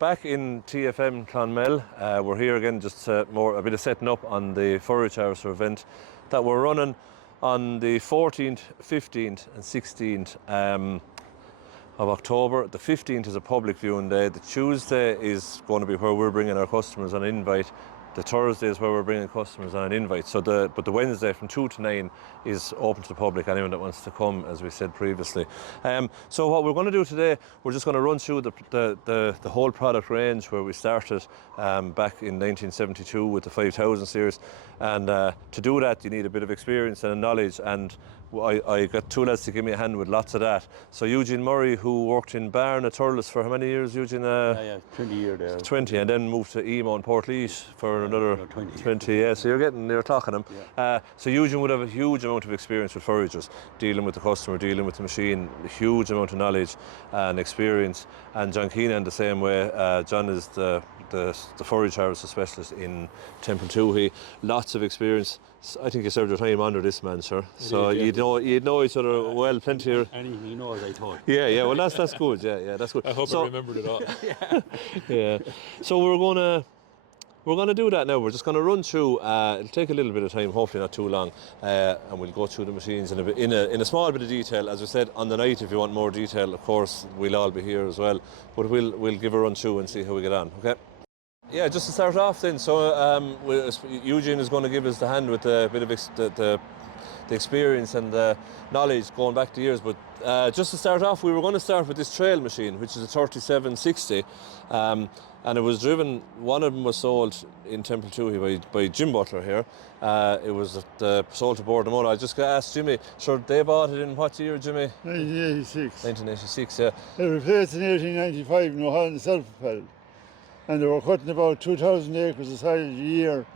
back in TFM Clonmel. We're here again just a bit of setting up on the Forage Harvester event that we're running on the 14th, 15th and 16th of October. The 15th is a public viewing day. The Tuesday is going to be where we're bringing our customers on invite. The Thursday is where we're bringing customers on an invite. But the Wednesday from 2 to 9 is open to the public, anyone that wants to come, as we said previously. So what we're going to do today, we're just going to run through the whole product range where we started back in 1972 with the 5000 series. And to do that, you need a bit of experience and knowledge. And I got two lads to give me a hand with lots of that. So Eugene Murray, who worked in Barn at Thurles for how many years, Eugene? 20 years there. 20, and then moved to Emo and Portlaoise for another 20. Yeah, so you're talking him. Yeah. So Eugene would have a huge amount of experience with forages, dealing with the customer, dealing with the machine, a huge amount of knowledge and experience. And John Kinahan the same way. John is the forage harvester specialist in Temple 2. He lots of experience. I think you served your time under this man, sir. So you'd know each other well, plenty of. Anything he knows, I thought. Yeah. Well, that's good. Yeah, that's good. I hope I remembered it all. Yeah. So we're gonna do that now. We're just gonna run through. It'll take a little bit of time, hopefully not too long, and we'll go through the machines in a small bit of detail. As I said, on the night, if you want more detail, of course, we'll all be here as well. But we'll give a run through and see how we get on. Okay. Yeah, just to start off then, so Eugene is going to give us the hand with a bit of the experience and the knowledge going back to years. But just to start off, we were going to start with this trail machine, which is a 3760, and it was driven, one of them was sold in Temple 2 by Jim Butler here. It was sold to Board I just asked Jimmy, sure, they bought it in what year, Jimmy? 1986. 1986, yeah. They replaced in 1895 in Ohio self-propelled. And they were cutting about 2,000 acres of silage a year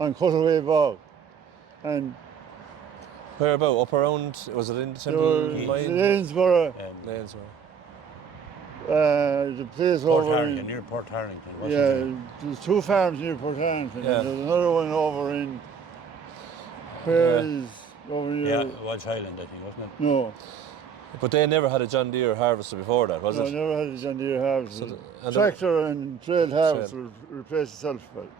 on cutaway bog. And where about? Up around, was it in the Temple Mine? Lanesborough. The place over in... near Port Harrington. There's two farms near Port Harrington. Yeah. And there's another one over in... Where is... Over near... Yeah, Walsh Island, I think, wasn't it? No. But they never had a John Deere harvester before that, was it? No, never had a John Deere harvester. Tractor and trail harvester replaced the self-propelled.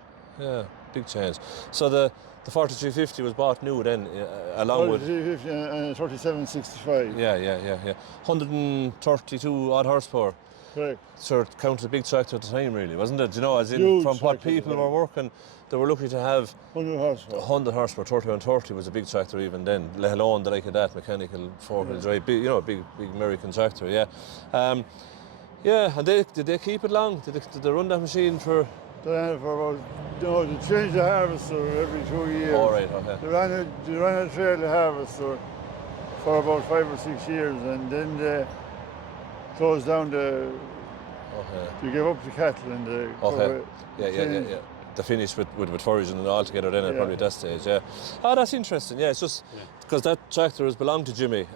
Yeah, big change. So the 4350 was bought new then, along with... 4350 and 3765. Yeah. 132 odd horsepower. Correct. So it counted a big tractor at the time, really, wasn't it? You know, as in, Huge from what tractor, people were working, they were lucky to have 100 horsepower. 100 horsepower, 3130 was a big tractor even then, let alone the like of that mechanical four-wheel drive, big American tractor, yeah. And did they keep it long? Did they run that machine for? They ran it for about, they changed the harvester every 2 years. All right, okay. They ran a trail harvester for about 5 or 6 years, and then they closed down to give up the cattle and the... Okay, yeah. They finished with foraging and all together then probably at that stage, yeah. Oh, that's interesting, yeah, it's just because that tractor has belonged to Jimmy.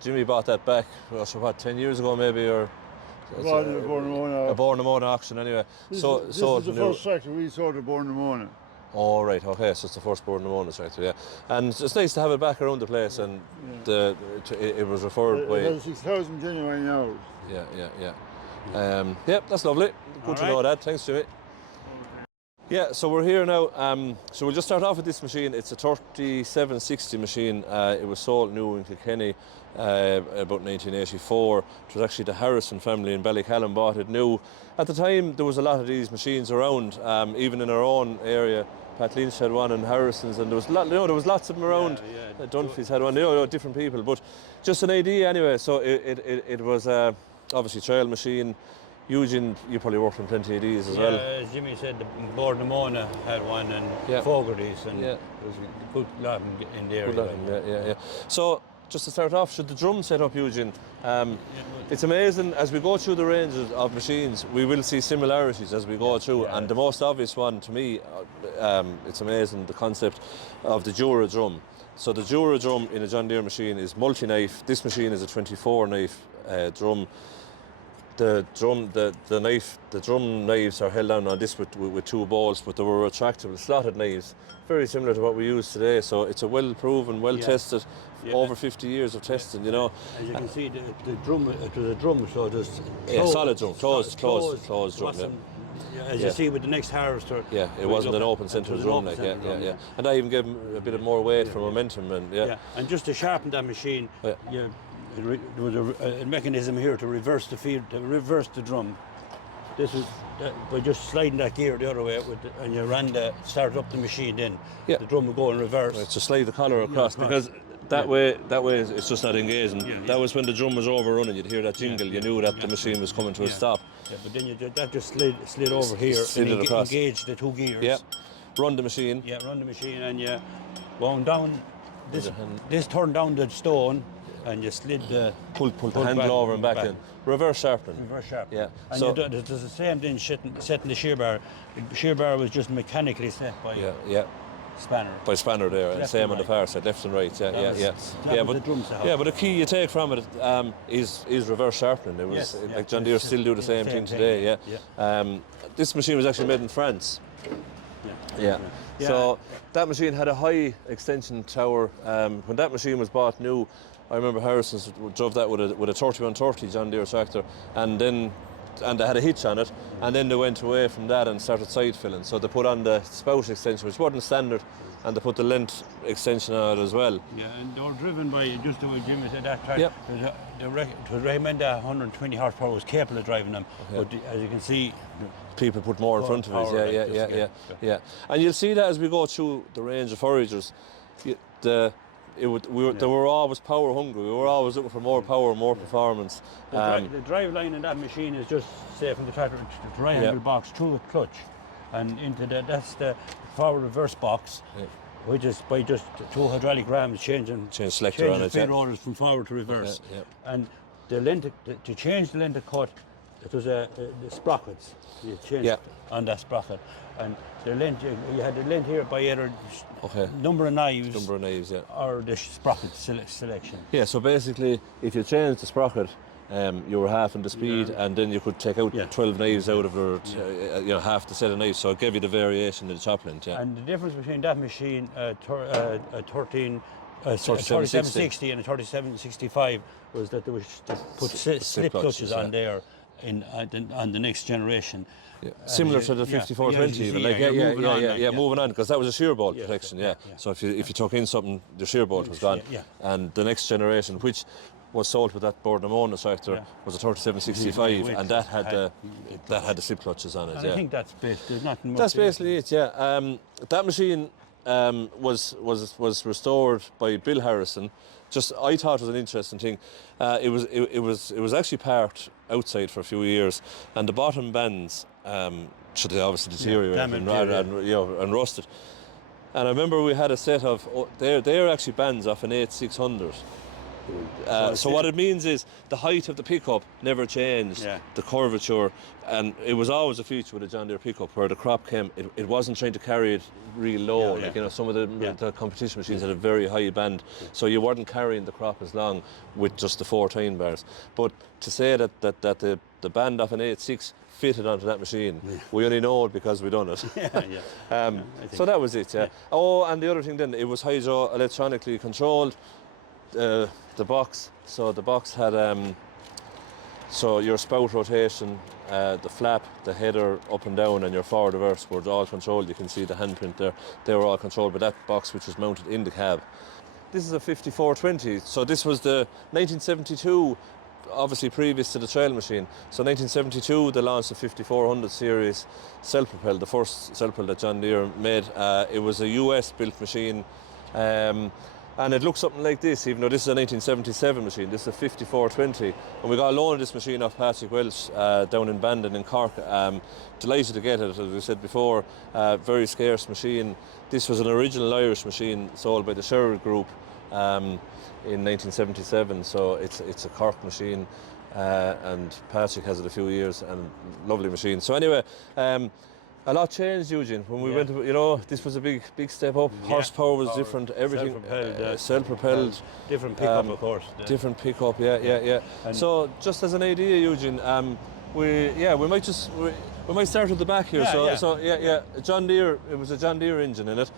Jimmy bought that back, 10 years ago maybe, or... A Born-Namona auction anyway. This is the first tractor we sold at Born-Namona. Oh, right, okay, so it's the first Born-Namona tractor, yeah. And it's nice to have it back around the place, and it was referred by... It has 6,000 genuine hours. Yeah, that's lovely. Good to know that, thanks Jimmy. Yeah, so we're here now. So we'll just start off with this machine. It's a 3760 machine. It was sold new in Kilkenny about 1984. It was actually the Harrison family in Ballycallan bought it new. At the time, there was a lot of these machines around, even in our own area. Pat Lynch had one, and Harrison's, and there was lots of them around. Dunphy's had one. Different people, but just an idea anyway. So it was obviously trail machine. Eugene, you probably worked on plenty of these as well. As Jimmy said, the Board Namona had one, and Fogarty's, and there was a good lot in there. Yeah. So, just to start off, should the drum set up, Eugene? It's amazing, as we go through the ranges of machines, we will see similarities as we go through, and the most obvious one to me, it's amazing, the concept of the Jura drum. So the Jura drum in a John Deere machine is multi-knife. This machine is a 24-knife drum. The drum knives are held down on this with two balls, but they were retractable slotted knives, very similar to what we use today. So it's a well-proven, well-tested, over 50 years of testing, you know. As you can see, the drum, it was a drum, so there's solid drum, closed drum. as you see with the next harvester. Yeah, it wasn't an open centre drum, like, yeah. And I even gave him a bit of more weight for momentum, and And just to sharpen that machine, there was a mechanism here to reverse the field, to reverse the drum. This is by just sliding that gear the other way, and you started up the machine. Then the drum would go in reverse. Right, so slide the collar across because. That way it's just not engaging. That was when the drum was overrunning. You'd hear that jingle. You knew that the machine was coming to a stop. Yeah, but then that just slid over here slid and it across. engaged the two gears. Yeah. Run the machine. Yeah, run the machine, and you wound down. This turned down the stone, and you slid the pull the handle over and back in. Reverse sharpening. Reverse sharpening. Yeah. And so there's the same thing setting the shear bar. The shear bar was just mechanically set by. Spanner. By spanner there, and same on the far side, left and right. But the key you take from it is reverse sharpening. It was like John Deere still do the same thing today. This machine was actually made in France. So that machine had a high extension tower. When that machine was bought new, I remember Harrison's drove that with a 3130 John Deere tractor, and they had a hitch on it, and then they went away from that and started side filling. So they put on the spout extension, which wasn't standard, and they put the length extension on it as well. Yeah, and they were driven by, just the way Jimmy said, that tractor. It was recommended that 120 horsepower was capable of driving them, but as you can see, people put more in front of us. Yeah. And you'll see that as we go through the range of foragers, they were always power hungry. We were always looking for more power, more performance. The drive line in that machine is just, say, from the tractor, the triangle box through a clutch, and into that's the forward reverse box, which is by just 2 hydraulic rams change selector on it. Feed rotors from forward to reverse. And the length to change the length of cut, it was the sprockets. You changed on that sprocket, and the length you had the length here by either number of knives, or the sprocket selection. Yeah, so basically, if you change the sprocket, you were halving the speed, and then you could take out 12 knives out of it, half the set of knives. So it gave you the variation in the chop length. And the difference between that machine, a 3760 and a 3765, was that there was put slip clutches on there. On the next generation, similar to the 5420, moving on, because that was a shear bolt protection. So if you took in something, the shear bolt was gone. And the next generation, which was sold with that Bourdon tractor, was a 3765, and that had the slip clutches on it. And I think that's basically it. That machine was restored by Bill Harrison. I thought it was an interesting thing. It was actually parked outside for a few years, and the bottom bands should they obviously deteriorate and rusted. And I remember we had a set of they're actually bands off an 8600. So what it means is the height of the pickup never changed, the curvature, and it was always a feature with a John Deere pickup where the crop came, it wasn't trying to carry it real low, some of the competition machines had a very high band, so you weren't carrying the crop as long with just the 4 tine bars. But to say that the band off an 86 fitted onto that machine, we only know it because we done it. So that was it. Oh, and the other thing then, it was hydro-electronically controlled. The box. So the box had so your spout rotation, the flap, the header up and down, and your forward reverse were all controlled. You can see the handprint there. They were all controlled by that box, which was mounted in the cab. This is a 5420. So this was the 1972, obviously previous to the trail machine. So 1972, they launched the 5400 series self-propelled, the first self-propelled that John Deere made. It was a US-built machine. And it looks something like this, even though this is a 1977 machine. This is a 5420. And we got a loan of this machine off Patrick Welch down in Bandon in Cork. Delighted to get it, as we said before. Very scarce machine. This was an original Irish machine sold by the Sherwood Group in 1977. So it's a Cork machine. And Patrick has it a few years, and lovely machine. So anyway, a lot changed, Eugene, when we went to, this was a big step up. Horsepower was different, everything. Self-propelled. Different pickup, of course. Different pickup, So, just as an idea, Eugene, we might start at the back here. John Deere, it was a John Deere engine in it.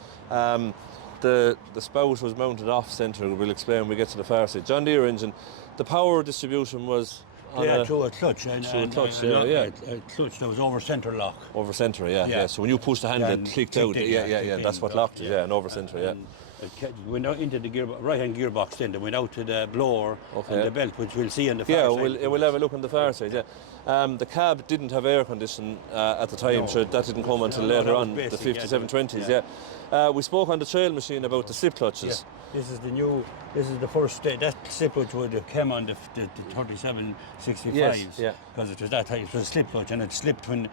The spout was mounted off centre, we'll explain when we get to the far side. John Deere engine, the power distribution was Yeah, through a clutch. through a clutch, A clutch that was over centre lock. Over centre, yeah. So when you pushed the hand, it clicked out. Yeah. That's what locked it. Yeah, and over centre. Yeah. It went out into the right-hand gearbox. Then it went out to the blower and the belt, which we'll see on the far side. Yeah, we'll have a look on the far side. Yeah. The cab didn't have air condition at the time, so that didn't come until later on. The 5720s. Yeah. We spoke on the trail machine about the slip clutches. Yeah. This is the first stage. That slip clutch would have come on the 3765s because it was that type. It was a slip clutch, and it slipped when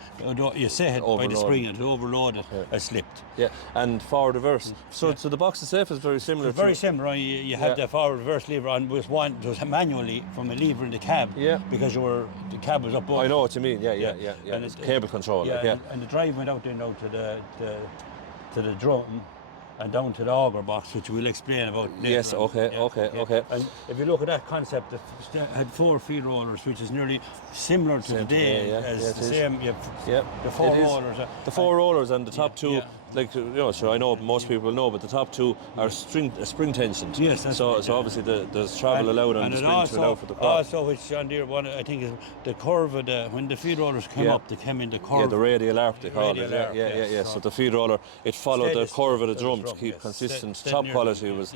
you set it by the spring, and it overloaded. It slipped. Yeah, and forward reverse. So the box itself is very similar. It's very similar. You had the forward reverse lever on with one. It was manually from a lever in the cab. Yeah. Because the cab was up. I know what you mean. Yeah. And it's cable control. Yeah. And the drive went out to the drum. And down to the auger box, which we'll explain about later. Yes, okay. And if you look at that concept, it had 4 feed rollers, which is nearly similar to today as the same. The 4 rollers. The 4 rollers and the top 2, sure, I know most people know, but the top 2 are spring tensioned. Yes, that's so obviously there's travel allowed on the spring to allow for the crop. Also, which John Deere I think is the curve of when the feed rollers came up, they came in the curve. Yeah, the radial arc they call it. Yeah. So the feed roller, it followed the curve of the drum to keep consistent. Top quality was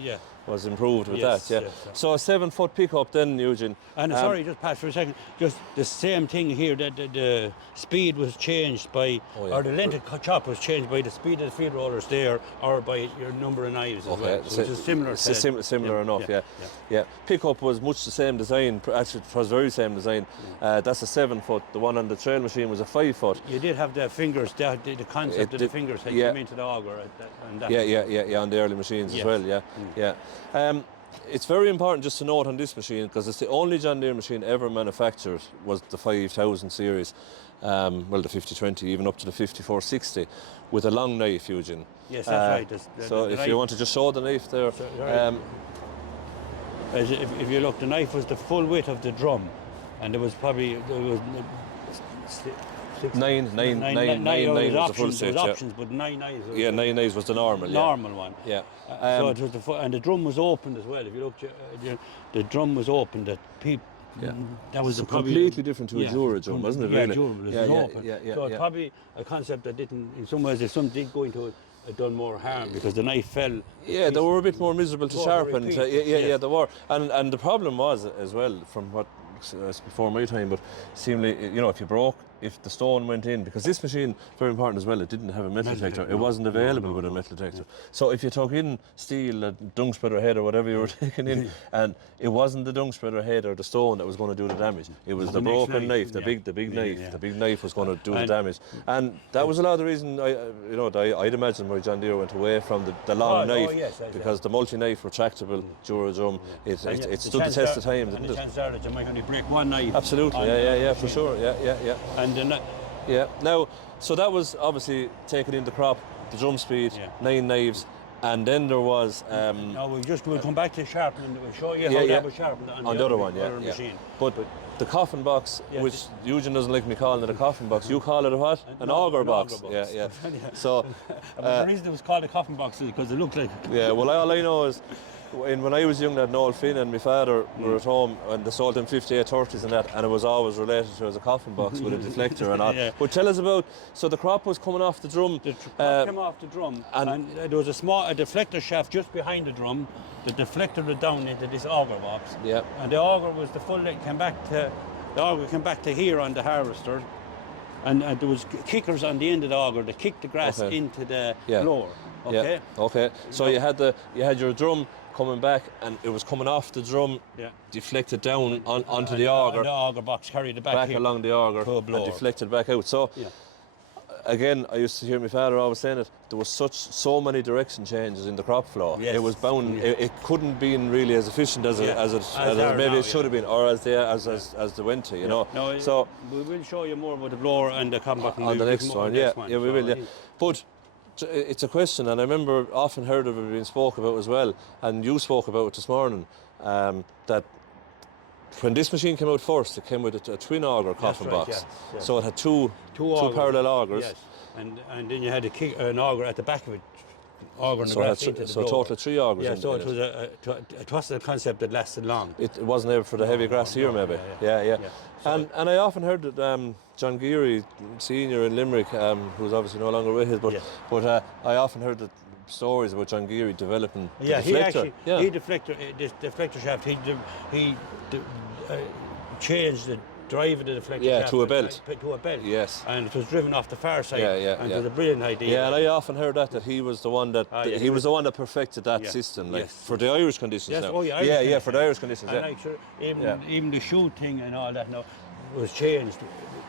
improved with that. Yeah. So a 7-foot pickup then, Eugene. And sorry, just pass for a second. Just the same thing here. That the speed was changed by, or the length of chop was changed by the speed of the feed rollers there, or by your number of knives as well. So it's similar. Similar enough. Yeah. Pickup was much the same design. Actually, it was very same design. That's a 7-foot. The one on the trail machine was a 5-foot. You did have the fingers. The concept of the fingers had come into the auger. On the early machines as well. Yeah. It's very important just to note on this machine, because it's the only John Deere machine ever manufactured was the 5000 series, the 5020, even up to the 5460, with a long knife, Eugene. Yes, that's right. So if you want to just show the knife there. If you look, the knife was the full width of the drum, and there was nine was the full set. Options, but 9 knives. 9 knives was the normal. Normal one. Yeah. So it was and the drum was opened as well. If you look, the drum was open. That was completely different to a Dura drum, wasn't it? Really? Open. So it's probably a concept that didn't, in some ways, if some did go into it, it done more harm because the knife fell. Yeah, they were a bit more miserable to sharpen. They were. And the problem was as well, from what before my time, but seemingly, if you broke, if the stone went in, because this machine, very important as well, it didn't have a metal detector. It wasn't available with a metal detector. So if you took in steel, a dung spreader head or whatever you were taking in, and it wasn't the dung spreader head or the stone that was going to do the damage, it was the broken knife, the big knife. The big knife was going to do the damage. And that was a lot of the reason, I'd imagine why John Deere went away from the long knife, because the multi-knife retractable Dura drum, it stood the test of time, didn't it? And the chances are that you might only break one knife. Absolutely, yeah, for sure, yeah. Now, so that was obviously taken in the crop, the drum speed, 9 knives, and then there was. We'll come back to sharpening. We'll show you how that was sharpened on the other one, machine. But the coffin box, which Eugene doesn't like me calling it a coffin box, you call it a what? An auger box. Yeah. So the reason it was called a coffin box is because it looked like. Yeah. Well, all I know is, when I was young, that Noel Finn and my father were at home, and they sold them 5830s and that, and it was always related to as a coffin box with a deflector and all. But tell us about, so the crop was coming off the drum. The crop came off the drum, and there was a deflector shaft just behind the drum. The deflector was down into this auger box. Yeah. And the auger was the full length, came back to here on the harvester. And there was kickers on the end of the auger that kicked the grass into the floor. Okay. Yeah. Okay. So you had your drum coming back, and it was coming off the drum, deflected down onto the auger. The auger box carried it back here, along the auger and deflected back out. So again, I used to hear my father always saying it. There was so many direction changes in the crop flow. It was bound. It couldn't be really as efficient as maybe it should have been, or as they went to. No, so we will show you more about the blower and the compact on the next one. Yeah, we will. Yeah, but it's a question, and I remember often heard of it being spoke about as well, and you spoke about it this morning, that when this machine came out first, it came with a twin auger coffin box. Yes. So it had two parallel augers. Yes. And then you had an auger at the back of it, auger the So, grass into the so a blower. total of 3 augers Yeah, in, so in it was it wasn't a concept that lasted long. It wasn't able for the heavy grass here, maybe. Yeah. So And I often heard that John Geary, senior in Limerick, who's obviously no longer with us, but I often heard that stories about John Geary developing the yeah, deflector. he deflector shaft. He changed the drive of the deflector shaft to a belt. To a belt. Yes. And it was driven off the far side. And it was a brilliant idea. Yeah, and I often heard that he was the one that he was the one that perfected that system, like for the Irish conditions. Yes, now. oh yeah, Irish for the Irish conditions. And like, sure, even the shoe thing and all that now was changed.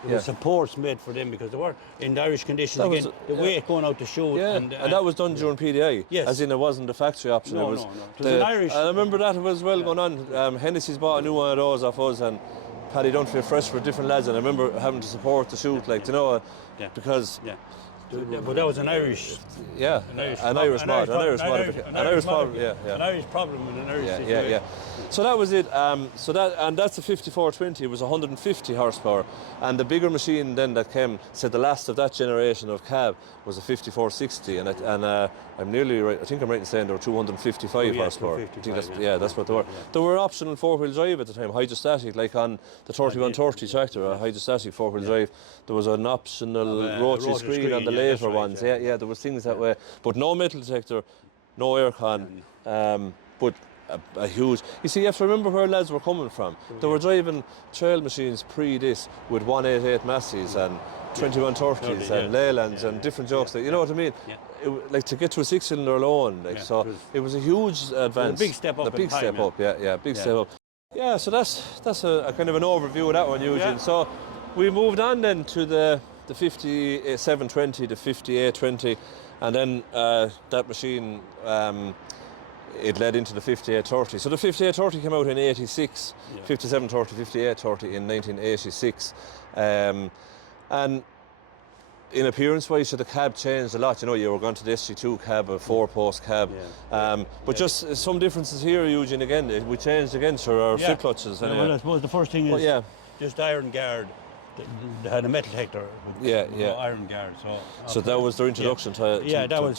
There was supports made for them because they were in the Irish conditions the weight going out the shoe. Yeah, and that was done during PDI. Yes. As in, it wasn't the factory option. No, it was no. It was an Irish. I remember that was going on. Hennessy's bought a new one of those off us, and Paddy Dunphy fresh for different lads, and I remember having to support the shoot, because. Yeah. But that was an Irish. Yeah, an Irish mod, an Irish problem. An Irish problem in an Irish situation. Yeah. So that was it. That's a 5420. It was 150 horsepower, and the bigger machine then that came, said the last of that generation of cab was a 5460, and I'm nearly right. I think I'm right in saying there were 255 horsepower. 255, that's what they were. There were optional 4-wheel drive at the time, hydrostatic, like on the 3130 tractor, a hydrostatic 4-wheel drive. There was an optional rotary screen on the later ones. Yeah, there was things that way, but no metal detector, no aircon, but a huge. You see, you have to remember where lads were coming from. They were driving trail machines pre this with 188 Massey's and 2130s and Leylands and different jokes. You know what I mean? Yeah. Like to get to a 6-cylinder alone, it was a huge advance. A big step up. A big step up. Big step up. Yeah, so that's a kind of an overview of that one, Eugene. Yeah. So we moved on then to the 5720, the 5820, and then that machine, it led into the 5830. So the 5830 came out in 86, 5730, 5830 in 1986. And in appearance-wise, so the cab changed a lot. You were going to the SG2 cab, a 4-post cab. But just some differences here, Eugene, again. We changed again, so our flip clutches. Well, I suppose the first thing is just iron guard. They had a metal detector with iron guard. So that was their introduction to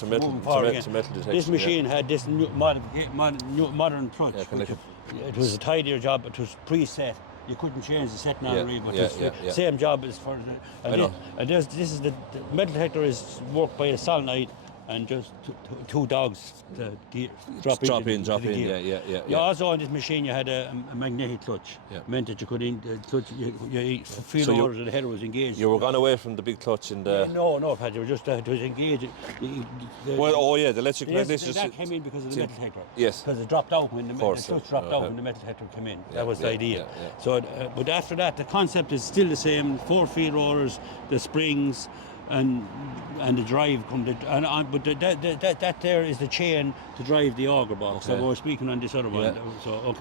metal detection. This machine had this new modern clutch. It was a tidier job. It was preset. You couldn't change the set now, but it's the same job as for the. And this is the metal detector is worked by a solenoid and just two dogs to drop in. Yeah. Also on this machine you had a magnetic clutch. Meant that you could you feel orders that the header was engaged. You were gone away from the big clutch in the. No, Pat, you were just it was engaged. The electric magnet. That came in because of the metal detector. Yes. Because it dropped out when the clutch dropped out when the metal detector came in. That was the idea. So, but after that, the concept is still the same: 4 feed rollers, the springs, and the drive but that there is the chain to drive the auger box. So we're speaking on this other one. So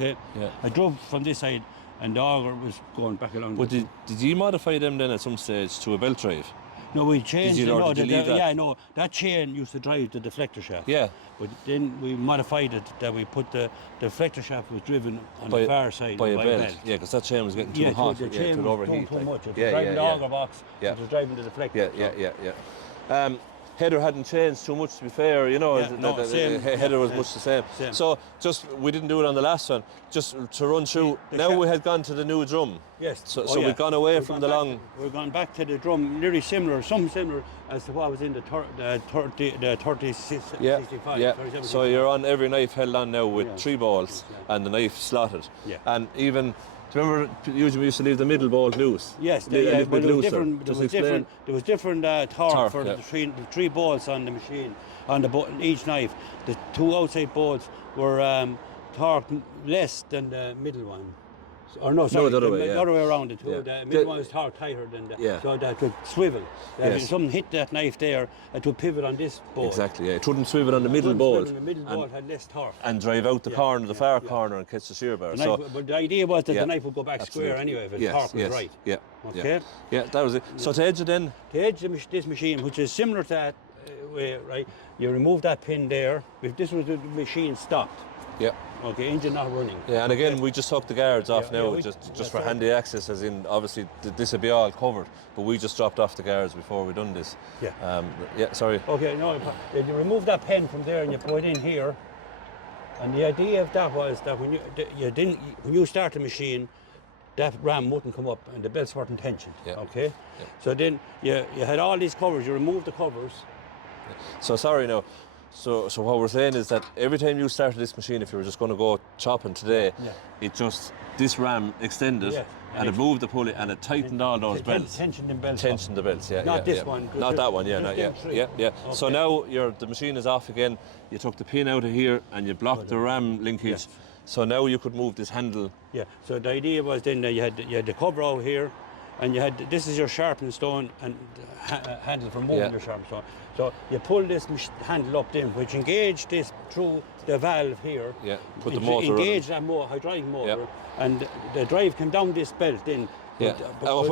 I drove from this side and the auger was going back along. But did you modify them then at some stage to a belt drive? No, we changed it. That chain used to drive the deflector shaft. Yeah. But then we modified it that we put the deflector shaft was driven on the far side by a belt. Yeah, because that chain was getting too hot. The chain was overheat. Too much. It was driving the auger box. It was driving the deflector. Yeah. Header hadn't changed too much, to be fair. The header was much the same. So we didn't do it on the last one. Just to run through. Now we had gone to the new drum. Yes. So we've gone away from the long. We've gone back to the drum, nearly similar, something similar as to what was in the 3065. Yeah. So you're on every knife held on now with 3 balls and the knife slotted. Yeah. And even. Do you remember usually we used to leave the middle bolt loose? Yes, there was different torque for the three bolts on the machine, on each knife. The 2 outside bolts were torqued less than the middle one. The other way around. The middle one was torqued tighter than so that would swivel. If something hit that knife there, it would pivot on this bolt. Exactly, it wouldn't swivel on the middle bolt. The middle bolt had less torque. And drive out the corner, the far corner, and catch the shear bar. But the idea was that the knife would go back square anyway if the torque was right. Yeah, that was it. So to edge it in? To edge this machine, which is similar to that way, right? You remove that pin there. If this was the machine stopped, Yeah. Okay, engine not running. Yeah, and again, we just took the guards off Yeah, now, we- just that's for right. handy access, as in, obviously, this would be all covered, but we just dropped off the guards before we done this. Yeah. Yeah, sorry. Okay, no, you remove that pen from there and you put it in here. And the idea of that was that when you start the machine, that ram wouldn't come up and the belts weren't tensioned. Yeah. Okay. Yeah. So then you had all these covers. You removed the covers. So sorry now. So what we're saying is that every time you started this machine, if you were just going to go chopping today, this ram extended Yeah. and it moved the pulley and it tightened all those belts. Tensioned them belts. Tensioned the belts, yeah. Not yeah, this yeah. one, Not just- that one, yeah, just not them yeah, three. yeah, yeah. So Okay. now the machine is off again. You took the pin out of here and you blocked the ram linkage. Yes. So now you could move this handle. Yeah. So the idea was then that you had the cover out here, and you had this is your sharpening stone and handle for moving Yeah. your sharpening stone. So you pull this handle up then, which engage this through the valve here. Yeah, put the It motor running. engage that hydraulic motor, Yeah. and the drive came down this belt then. Yeah.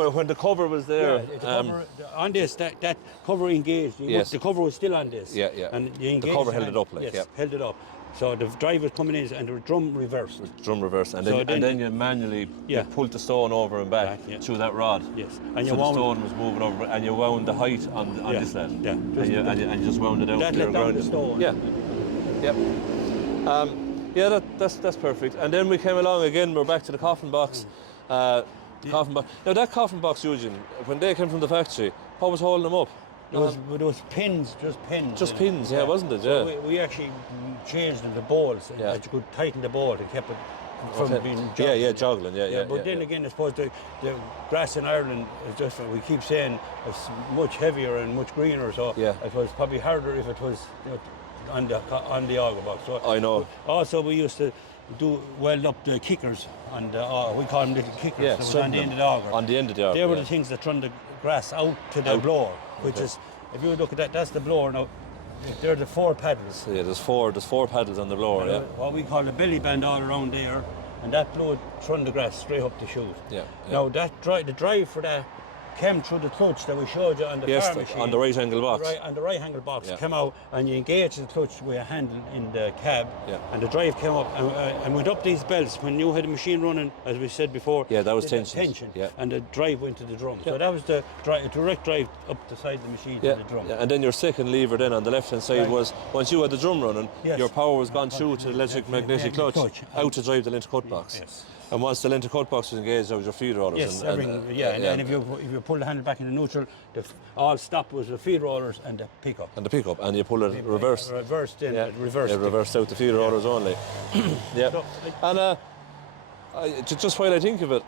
When the cover was there, the cover, on this, that cover engaged. Yes. The cover was still on this. Yeah, yeah. And you The engaged cover held it up, like, yes, yeah. held it up. So the drive was coming in and the drum reversed. drum reverse, and So then you manually Yeah. pulled the stone over and back Back, yeah. through that rod. Yes. And And so you the wound stone was moving over, and you wound the height on Yeah, this lad. yeah. And you just wound it out. That to your let down the ground. stone. Yeah. Yep. Yeah, that's perfect. And then we came along again. We're back to the coffin box. Coffin box. Now that coffin box, Eugene, when they came from the factory, what was holding them up? There was pins, just pins. Just in pins, yeah, wasn't it? So Yeah. we actually changed the balls Yeah. that you could tighten the ball and kept it from Okay. being Yeah, jogged. joggling, yeah. But then again, I suppose the grass in Ireland is just, we keep saying, it's much heavier and much greener. So Yeah. it was probably harder if it was on the auger box. So I know. Also, we used to weld up the kickers, and we call them little kickers. Yeah, that was some on the of end them. of the auger. On the end of the auger, They were yeah. the things that run the grass out to the blower, which is, if you look at that, that's the blower now. They're the 4 paddles. So, yeah, there's four paddles on the blower, yeah. What we call the belly band all around there, and that blower run the grass straight up the chute. Yeah, yeah. Now the drive for that came through the clutch that we showed you on the Yes, farm machine. on the right angle box. Right, on the right angle box Yeah. came out, and you engage the clutch with a handle in the cab, Yeah. and the drive came up and went up these belts. When you had a machine running, as we said before, Yeah, that was the tension. Yeah. and the drive went to the drum. Yeah. So that was the direct drive up the side of the machine Yeah, to the drum. yeah, and then your second lever then on the left hand side Right. was, once you had the drum running, Yes. your power was gone through to the electric magnetic clutch out to drive the linter cut box. Yes. And once the linter cut box was engaged, that was your feed rollers. Yes, and, and if you pull the handle back into neutral, all stop was the feed rollers and the pickup. and the pickup, and you pull it reverse. Reversed in, Yeah, reversed. yeah, reversed out the feed rollers only. Yeah, So, and just while I think of it,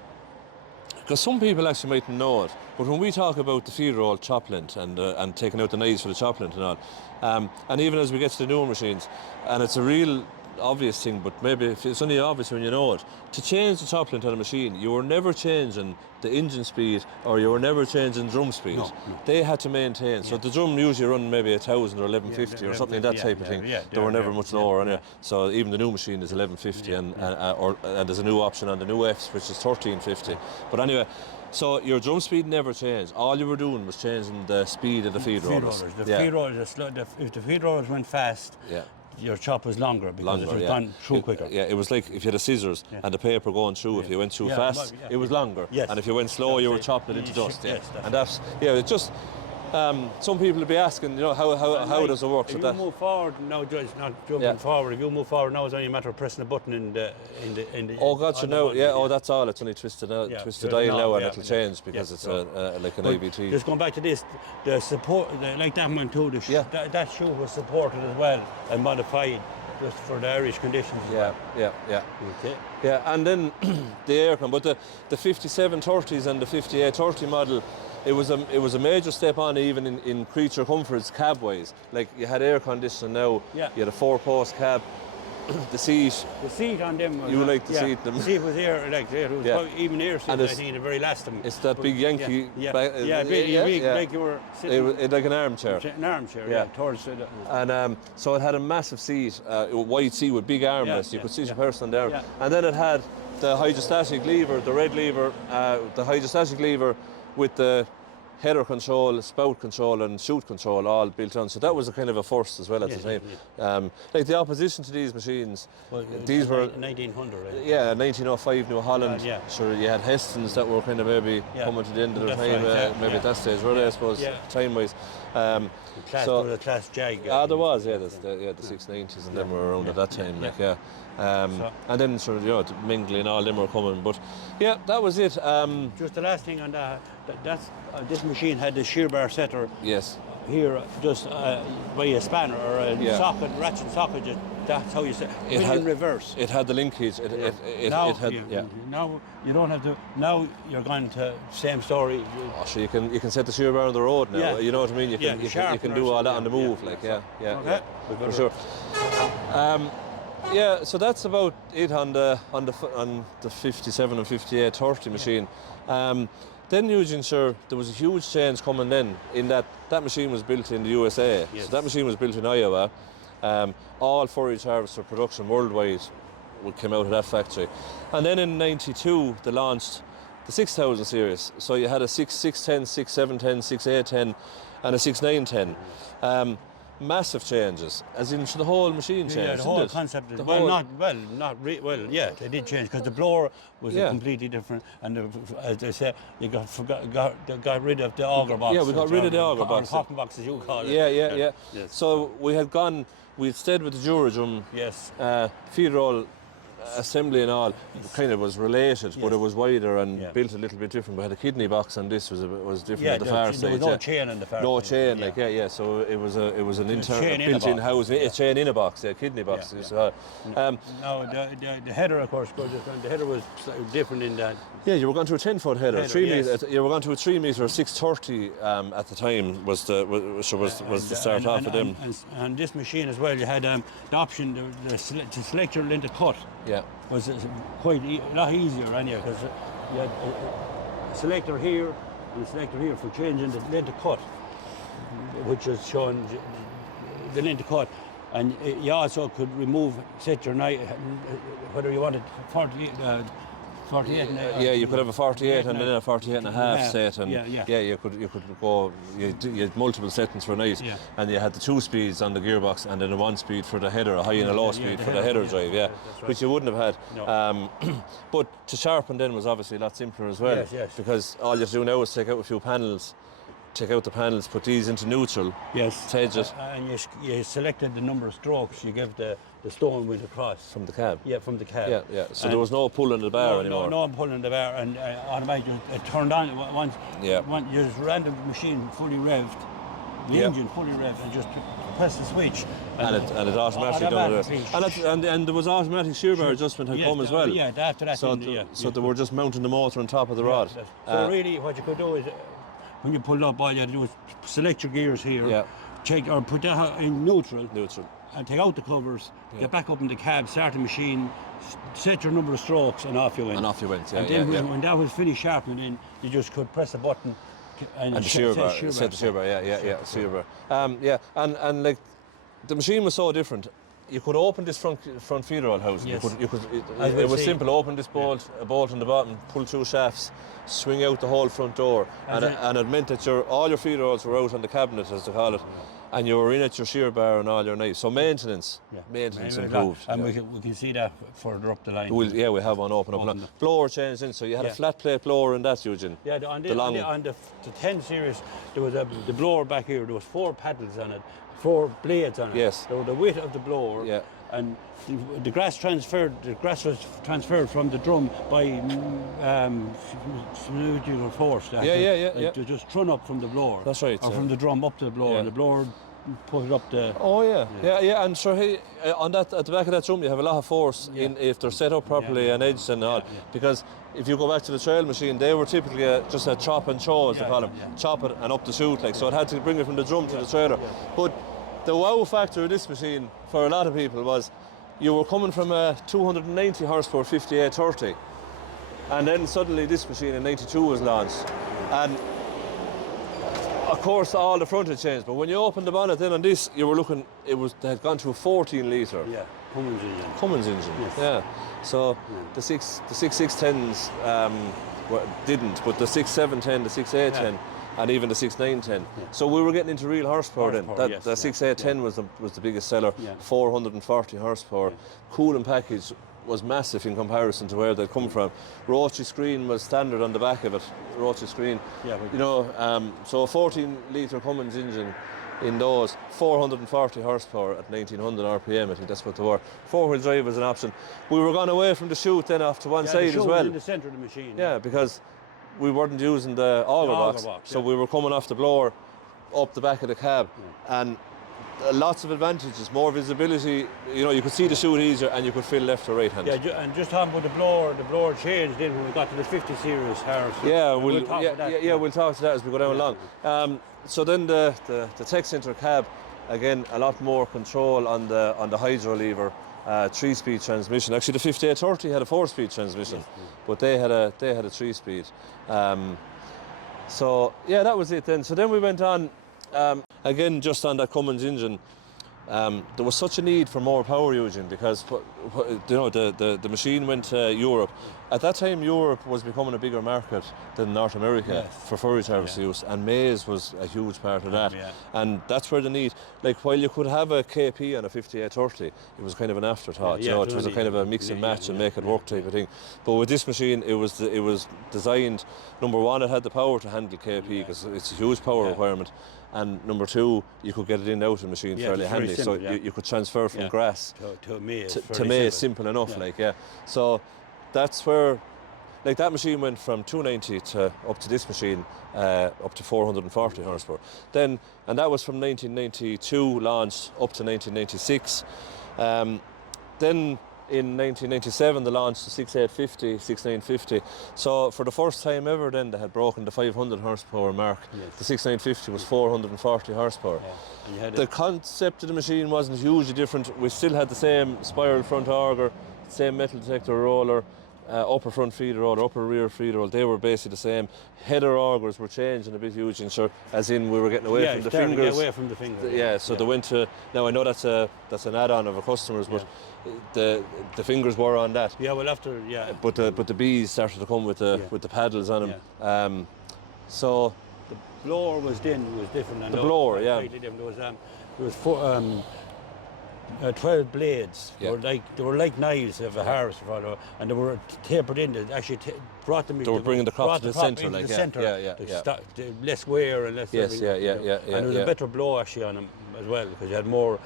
because some people actually mightn't know it, but when we talk about the feed roll chop lint and taking out the knives for the chop lint and all, and even as we get to the newer machines, and it's a real obvious thing, but maybe if it's only obvious when you know it, to change the chop lint on a machine, you were never changing the engine speed or you were never changing drum speed. No. They had to maintain. So the drum usually run maybe 1,000 or 1150 or something, that type of thing. They were never much lower on it. So even the new machine is 1150 and there's a new option on the new Fs which is 1350. But anyway, so your drum speed never changed. All you were doing was changing the speed of the feed rollers. Feed rollers, if the feed rollers went fast, Yeah. your chop was longer because it was gone through quicker. Yeah, it was like if you had a scissors and the paper going through, if you went too Yeah, fast, yeah. it was longer. Yes. And if you went slow, you were That's it. chopping it into dust. Yeah. Yes, that's And that's, yeah, it's just, some people will be asking, how does it work? If So you that, move forward now, Judge, not jumping Yeah. forward. If you move forward now, it's only a matter of pressing a button in the. oh, gotcha, on the now, button, yeah, oh, that's all. It's only twisted dial now and it'll change because it's like an But IBT. Just going back to this, the support, like that one too, Yeah. that shoe was supported as well and modified just for the Irish conditions. as Yeah, well. yeah. Okay. Yeah, and then the aircon, but the 5730s and the 5830 model, it was a major step on even in creature comforts cab-wise. Like you had air conditioning now, Yeah. you had a 4-post cab, the seat. The seat on them was You like the seat, them. The seat was air, it was Yeah. probably even air seat, And I it's- think, the very last of them. It's that But- big Yankee Yeah, back- big, like you were sitting like an armchair. an armchair, Yeah. towards the. And so it had a massive seat, a wide seat with big armrests. You could see the person there. Yeah. And then it had the hydrostatic lever, the red lever, the hydrostatic lever with the header control, spout control and chute control all built on. So that was a kind of a first as well at the time. Like the opposition to these machines, these were 1900. Right? Yeah, 1905 New Holland. Sure, you had Hestons that were kind of maybe coming to the end of their time, maybe at that stage, were they, I suppose, time-wise. There was a Class Jag. There was, the 690s and them were around at that time, and then sort of, you know, Mingley and all them were coming, but yeah, that was it. Just the last thing on that, this machine had the shear bar setter. Yes. Here, just by a spanner or a socket, ratchet socket. That's how you say it. In reverse. It had the linkage. Now you don't have to. Now you're going to same story. So you can set the shear bar on the road now. You know what I mean. You can do all that on the move. Okay. For sure. So that's about it on the 57 and 58 30 machine. Then Eugene, sure, there was a huge change coming then in that machine was built in the USA. Yes. So that machine was built in Iowa. All forage harvester production worldwide came out of that factory. And then in 92, they launched the 6000 series. So you had a 610, 6710, 6810 and a 6910. Massive changes, as in the whole machine changed. Yeah, the whole concept. They did change because the blower was completely different, and as they say, they got rid of the auger box. Yeah, we got rid of the auger box. Cotton box, as you call it. Yeah. Yes. So we had stayed with the Duradrum. Yes. Feed roll assembly and all kind of was related, but it was wider and built a little bit different. We had a kidney box, and this was different at the far side. There was no chain in the far side. No chain, So it was an internal built-in housing, a chain in a box, kidney box. Now the header, of course, the header was different in that. Yeah, you were going to a 10-foot header. You were going to a 3 metre 630 at the time was the start off of them. And this machine as well, you had the option to select your length of cut. Yeah. Was quite a lot easier, anyway, because you had a selector here and a selector here for changing the length of cut, which was showing the length of cut. And you also could set your knife, whether you wanted 48. You could have a 48 and then a 48 and a half set, and you could go. You had multiple settings for night, and you had the 2 speeds on the gearbox, and then a 1 speed for the header, a high and a low speed for the header drive, right. Which you wouldn't have had. No. But to sharpen then was obviously a lot simpler as well, because all you have to do now is take out a few panels. Take out the panels, put these into neutral. Yes. Edge it. And you selected the number of strokes. You gave the stone wheel across. From the cab. Yeah, from the cab. Yeah. So there was no pulling the bar anymore. No pulling the bar, and automatically it turned on once. You just ran the machine fully revved, the engine fully revved, and just press the switch. And it automatically done it. And there was automatic shear bar adjustment had come as well. Yeah, after that. So they were just mounting the motor on top of the rod. So really, what you could do is, when you pull up, all you had to do was select your gears here, put that in neutral, and take out the covers, get back up in the cab, start the machine, set your number of strokes, and off you went. And then when that was finished sharpening, you just could press a button and the shear bar, set the shear bar, shear bar. And like the machine was so different. You could open this front feed roll housing. Yes. It was simple. Open this bolt, a bolt on the bottom, pull 2 shafts, swing out the whole front door, and it meant that all your feed rolls were out on the cabinet, as they call it, and you were in at your shear bar and all your knives. So maintenance improved. And we can see that further up the line. We have one open up. Blower changed in, so you had a flat plate blower in that, Eugene. Yeah, on the 10 series, there was the blower back here. There was 4 paddles on it. 4 blades on it. Yes. So the width of the blower. And the grass was transferred from the drum by centrifugal force. To just run up from the blower. That's right. Or from the drum up to the blower. The blower put it up the. And sure, on that at the back of that drum, you have a lot of force in if they're set up properly and edged and all. Because if you go back to the trail machine, they were typically just a chop and chow, as they call them, chop it and up the chute, like. So it had to bring it from the drum to the trailer. But the wow factor of this machine for a lot of people was you were coming from a 290 horsepower 5830, and then suddenly this machine in 92 was launched, and of course all the front had changed. But when you opened the bonnet then on this, you were looking, they had gone to a 14 litre. Cummins engine. Yes. So the 6.610s didn't, but the 6.710, the 6.810 and even the 6910. So we were getting into real horsepower then. The 6810 was the biggest seller, 440 horsepower. Cooling package was massive in comparison to where they'd come from. Roachy screen was standard on the back of it. Roachy screen, so a 14-litre Cummins engine in those, 440 horsepower at 1900 RPM. I think that's what they were. 4-wheel drive was an option. We were gone away from the chute then off to one side as well. In the centre of the machine. Yeah, because we weren't using the auger box, so we were coming off the blower up the back of the cab, and lots of advantages, more visibility. You could see the chute easier, and you could fill left or right hand. Yeah, and just talking about the blower changed then when we got to the 50 series harvester. Yeah, we'll talk to that as we go down along. So then the tech centre cab, again, a lot more control on the hydro lever, 3-speed transmission. Actually, the 5830 had a 4-speed transmission, but they had a 3-speed. So yeah, that was it then. So then we went on. Again, just on that Cummins engine, there was such a need for more power, Eugene, because the machine went to Europe. At that time, Europe was becoming a bigger market than North America for forage harvest use, and maize was a huge part of that. And that's where the need, like while you could have a KP on a 5830, it was kind of an afterthought. It was a kind of a mix and match and make it work type of thing. But with this machine, it was designed. Number one, it had the power to handle KP because it's a huge power requirement. And number two, you could get it in and out of the machine fairly handy. Simple, so you could transfer from grass to maize, simple enough. So that's where, that machine went from 290 to up to this machine, up to 440 horsepower. And that was from 1992 launched up to 1996. Then in 1997 they launched the 6850, 6950. So for the first time ever then they had broken the 500 horsepower mark. The 6950 was 440 horsepower. The concept of the machine wasn't hugely different. We still had the same spiral front auger, same metal detector roller, upper front feeder roller, upper rear feeder roller. They were basically the same. Header augers were changing a bit, Eugene, sure, as in we were getting away from the fingers. Get away from the fingers. So they went to, now I know that's an add-on of our customers, but the fingers were on that. But the bees started to come with the paddles on them. So the blower was different. And the blower, There was 12 blades. They were like knives of a harvester, and they were tapered in. They actually brought them. They were bringing the crop to the centre, less wear and less. And there was a better blow actually on them as well because you had more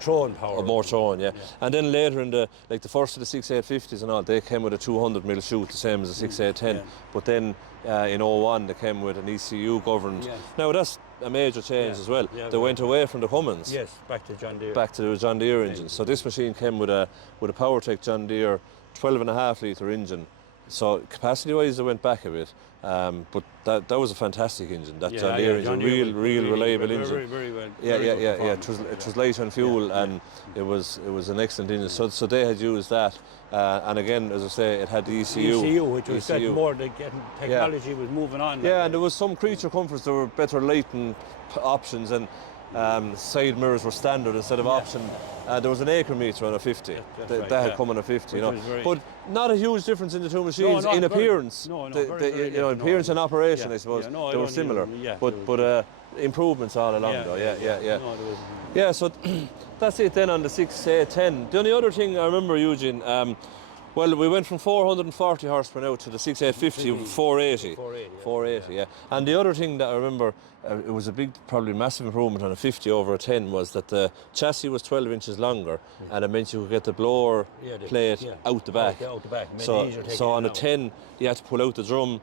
throwing power. More throwing, And then later in the first of the 6850s and all, they came with a 200mm chute, the same as the 6810. But then in 01 they came with an ECU governed. Now that's a major change as well. They went away from the Cummins. Back to John Deere. Back to the John Deere engine. So this machine came with a PowerTech John Deere 12.5-litre engine. So capacity-wise, they went back a bit. But that was a fantastic engine. That John Deere engine, real reliable engine. Very well. It was light on fuel, and it was an excellent engine. So they had used that, and again, as I say, it had the ECU, which was getting more. Technology was moving on. And there was some creature comforts. There were better lighting options, and side mirrors were standard instead of option. There was an acre meter on a 50. That had come on a 50, but not a huge difference in the two machines in appearance. Appearance and operation, I suppose they were similar, but improvements all along though. So that's it then on the 6810. The only other thing I remember, Eugene, well, we went from 440 horsepower now to the 6850, 480. And the other thing that I remember, it was a big, probably massive improvement on a 50 over a 10, was that the chassis was 12 inches longer, and it meant you could get the blower plate out the back. So on a 10, you had to pull out the drum.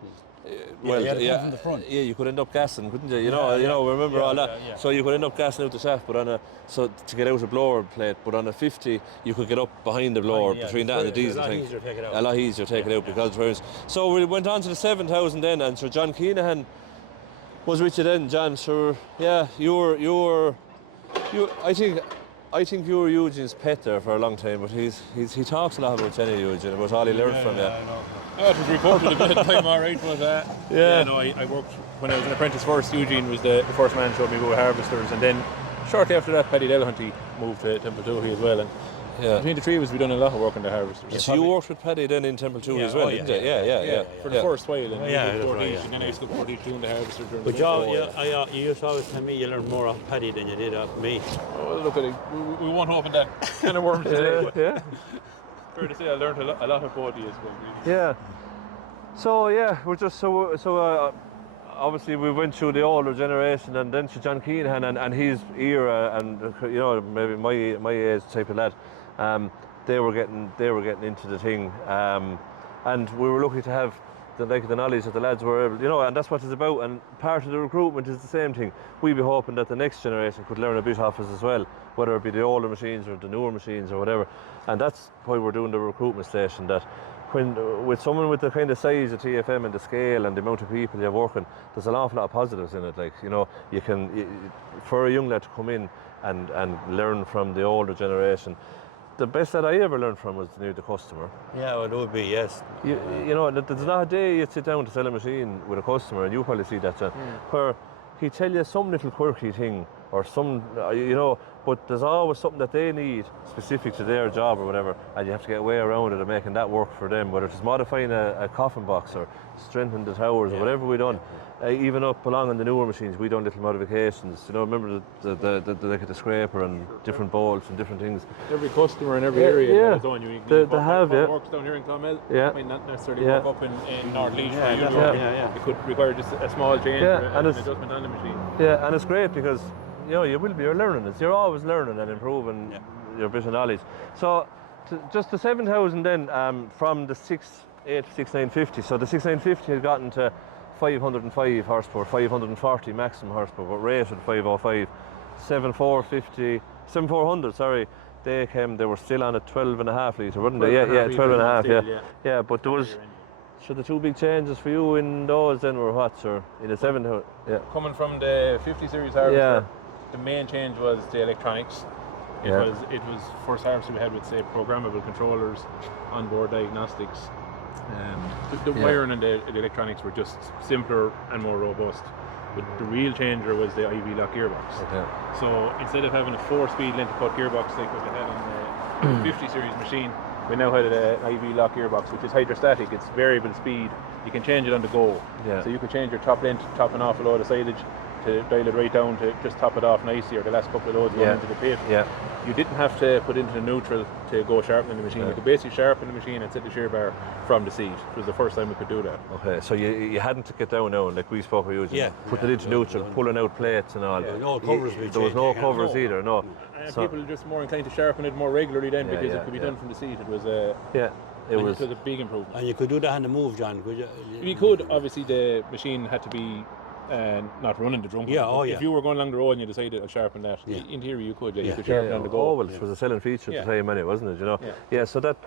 From the front. You could end up gassing, couldn't you? Remember all that. So you could end up gassing out the shaft, but to get out a blower plate. But on a 50, you could get up behind the blower between that and the diesel tank. A lot easier to take it out because. So we went on to the 7000 then, and Sir John Kinahan was with you then, John. Sure, you were. I think you were Eugene's pet there for a long time, but he talks a lot about Jenny, Eugene, about all he learned from you. I know. It was reported a bit of time, all right, but I worked when I was an apprentice first. Eugene was the first man who showed me about harvesters, and then shortly after that, Paddy Delahunty moved to Temple as well, and Yeah. Between the three of us, we done a lot of work on the harvesters. So you worked with Paddy then in Temple too as well, didn't you? Yeah. For the first while, and Yeah, we did that's Forage, right, yeah. and then I used to go Forage doing the harvester during But the winter. you used to always tell me you learned more off Paddy than you did off me. Oh, look at it. We won't open that kind of worms today. But Yeah. fair to say, I learned a lot of both of you as well. Really. Yeah. So yeah, we're just obviously we went through the older generation, and then to John Kinahan and his era, and you know, maybe my age type of lad, they were getting into the thing, and we were lucky to have the knowledge that the lads were able, you know, and that's what it's about. And part of the recruitment is the same thing. We'd be hoping that the next generation could learn a bit off us as well, whether it be the older machines or the newer machines or whatever. And that's why we're doing the recruitment station. That when with someone with the kind of size of TFM and the scale and the amount of people you're working, there's an awful lot of positives in it. Like, you know, for a young lad to come in and learn from the older generation. The best that I ever learned from was to know the customer. Yeah, well, it would be, yes. You know, there's not a day you sit down to sell a machine with a customer, and you probably see that, John, where he'd tell you some little quirky thing or some, you know, but there's always something that they need specific to their job or whatever, and you have to get a way around it and making that work for them, whether it's modifying a coffin box or strengthening the towers or whatever we done. Even up along on the newer machines, we done little modifications. You know, remember the scraper and different bolts and different things. Every customer in every area has own unique They needs. have, yeah. Works down here in Clonmel. Yeah. Might not necessarily work up in North Leash. Yeah. It could require just a small change or an adjustment on the machine. Yeah, and it's great because, you know, you're learning. You're always learning and improving your bit of knowledge. So, just the 7,000 then, from the 6950. So the 6950 had gotten to 505 horsepower, 540 maximum horsepower, but rated 505. 7400, sorry, they were still on a 12.5 litre, weren't they? Yeah, 12.5, yeah. But there was, so the two big changes for you in those then were what, sir? In the 7,000, yeah. Coming from the 50 series harvester, the main change was the electronics. It was first harvester we had with, say, programmable controllers, onboard diagnostics. The wiring and the electronics were just simpler and more robust. But the real changer was the IV lock gearbox. Okay. So instead of having a 4-speed lent-to-cut gearbox like what they had on the 50 series machine, we now had an IV lock gearbox, which is hydrostatic. It's variable speed. You can change it on the go. Yeah. So you can change your top length, topping off a load of silage, to dial it right down to just top it off nicely, or the last couple of loads going into the pit. Yeah. You didn't have to put into the neutral to go sharpening the machine. You could basically sharpen the machine and set the shear bar from the seat. It was the first time we could do that. Okay, so you hadn't to get down now, like we spoke about using, put it into neutral, pulling out plates and all. No covers. There was no covers either, no. And people were just more inclined to sharpen it more regularly then because it could be done from the seat. It was it was a big improvement. And you could do that on the move, John, could you? You could. Obviously, the machine had to be not running the drum. If you were going along the road and you decided to sharpen that, in theory you could. You could sharpen on the go. Oh, well, it was a selling feature at the time anyway, wasn't it? You know. Yeah. So that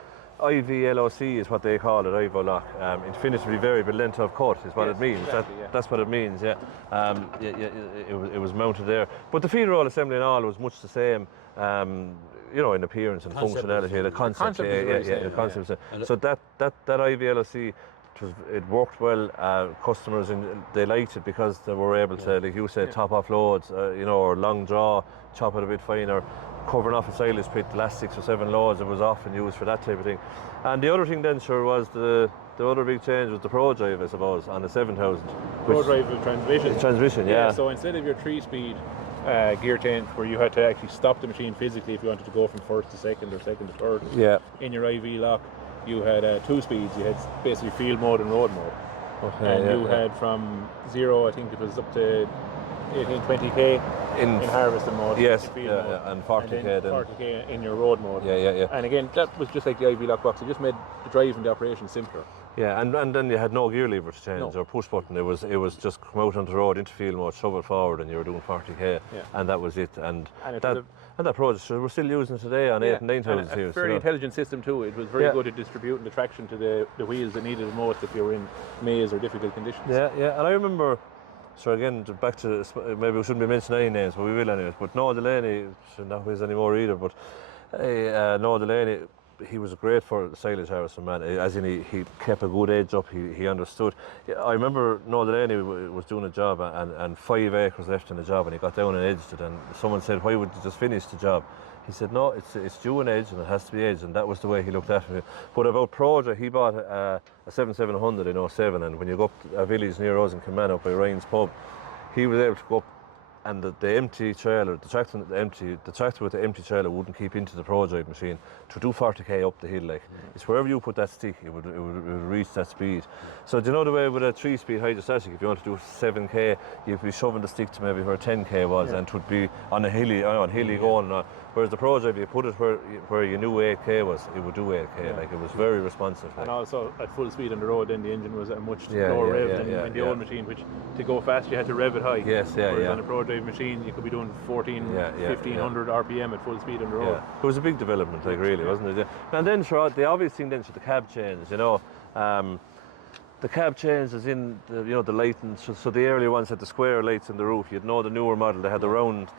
IVLOC is what they call it, IV lock. Infinitely variable length of cut is what it means. Exactly, that's what it means. Yeah. It was mounted there, but the feed roll assembly and all was much the same. You know, in appearance and functionality, the concept. The concept. So that IVLOC. It worked well. Customers they liked it because they were able to, like you said, top off loads, you know, or long draw, chop it a bit finer, covering off a silage pit the last 6 or 7 loads. It was often used for that type of thing. And the other thing then, sure, was the other big change was the Pro Drive, I suppose, on the 7,000. Pro Drive with transmission. Transmission, yeah. So instead of your 3-speed gear change, where you had to actually stop the machine physically if you wanted to go from first to second or second to third, in your IV lock, you had 2 speeds. You had basically field mode and road mode. Okay, and you had from 0, I think it was up to 18-20k in harvesting mode. Yes, mode. And 40k then 40k in your road mode. Yeah. And again, that was just like the IV lock box. It just made the drive and the operation simpler. Yeah, and then you had no gear lever to change or push button. It was just come out onto the road into field mode, shove it forward, and you were doing 40k, and that was it. And that project, so we're still using it today on 8 and 9,000 series. A very intelligent system too. It was very good at distributing the traction to the wheels that needed it most if you were in maze or difficult conditions. Yeah. And I remember, so again, back to, maybe we shouldn't be mentioning any names, but we will anyways. But Noah Delaney, not his anymore either, but Noah Delaney, he was great for the silage harvester, man. As in, he kept a good edge up. He understood. I remember Noah Delaney was doing a job and 5 acres left in the job, and he got down and edged it. And someone said, "Why would you just finish the job?" He said, no, it's due an edge and it has to be edged, and that was the way he looked at it. But about Forage, he bought a 7700 in 07, and when you go up to a village near us in Kinahan up by Ryan's pub, he was able to go up, and the empty trailer, the tractor with the empty trailer wouldn't keep into the Pro Drive machine to do 40k up the hill. Like, it's wherever you put that stick, it would reach that speed. So do you know the way with a 3-speed hydrostatic, if you want to do 7k, you'd be shoving the stick to maybe where 10k was, and it would be on a hilly going. Whereas the Pro Drive, you put it where you knew 8k was, it would do 8k. Like, it was very responsive. Like. And also at full speed on the road, then the engine was at a much lower rev than in the old machine, which to go fast you had to rev it high. Whereas on a Pro Drive machine, you could be doing 1500 RPM at full speed on the road. Yeah. It was a big development, like, really, wasn't it? And then the obvious thing then, the cab change, you know. The cab change is in the lighting. So the earlier ones had the square lights in the roof. You'd know the newer model, they had the round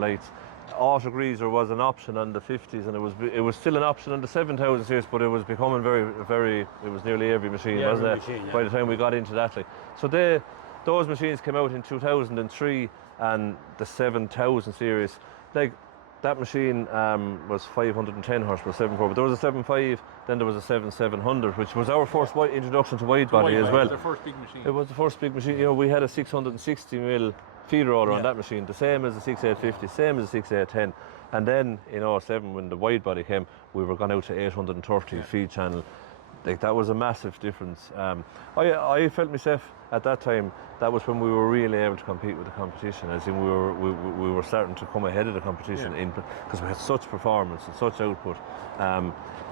lights. Auto greaser was an option on the 50s, and it was still an option on the 7000 series, but it was becoming very. It was nearly every machine, wasn't it? By the time we got into that, like. So those machines came out in 2003, and the 7000 series, like. That machine was 510 horsepower, 7.4, but there was a 7.5, then there was a 7.700, which was our first introduction to Widebody as well. It was the first big machine. It was the first big machine. You know, we had a 660mm feed roller on that machine, the same as the 6850, same as the 6810. And then in 07, when the Widebody came, we were gone out to 830 feed channel. Like, that was a massive difference. I felt myself at that time, that was when we were really able to compete with the competition, as in we were starting to come ahead of the competition because we had such performance and such output.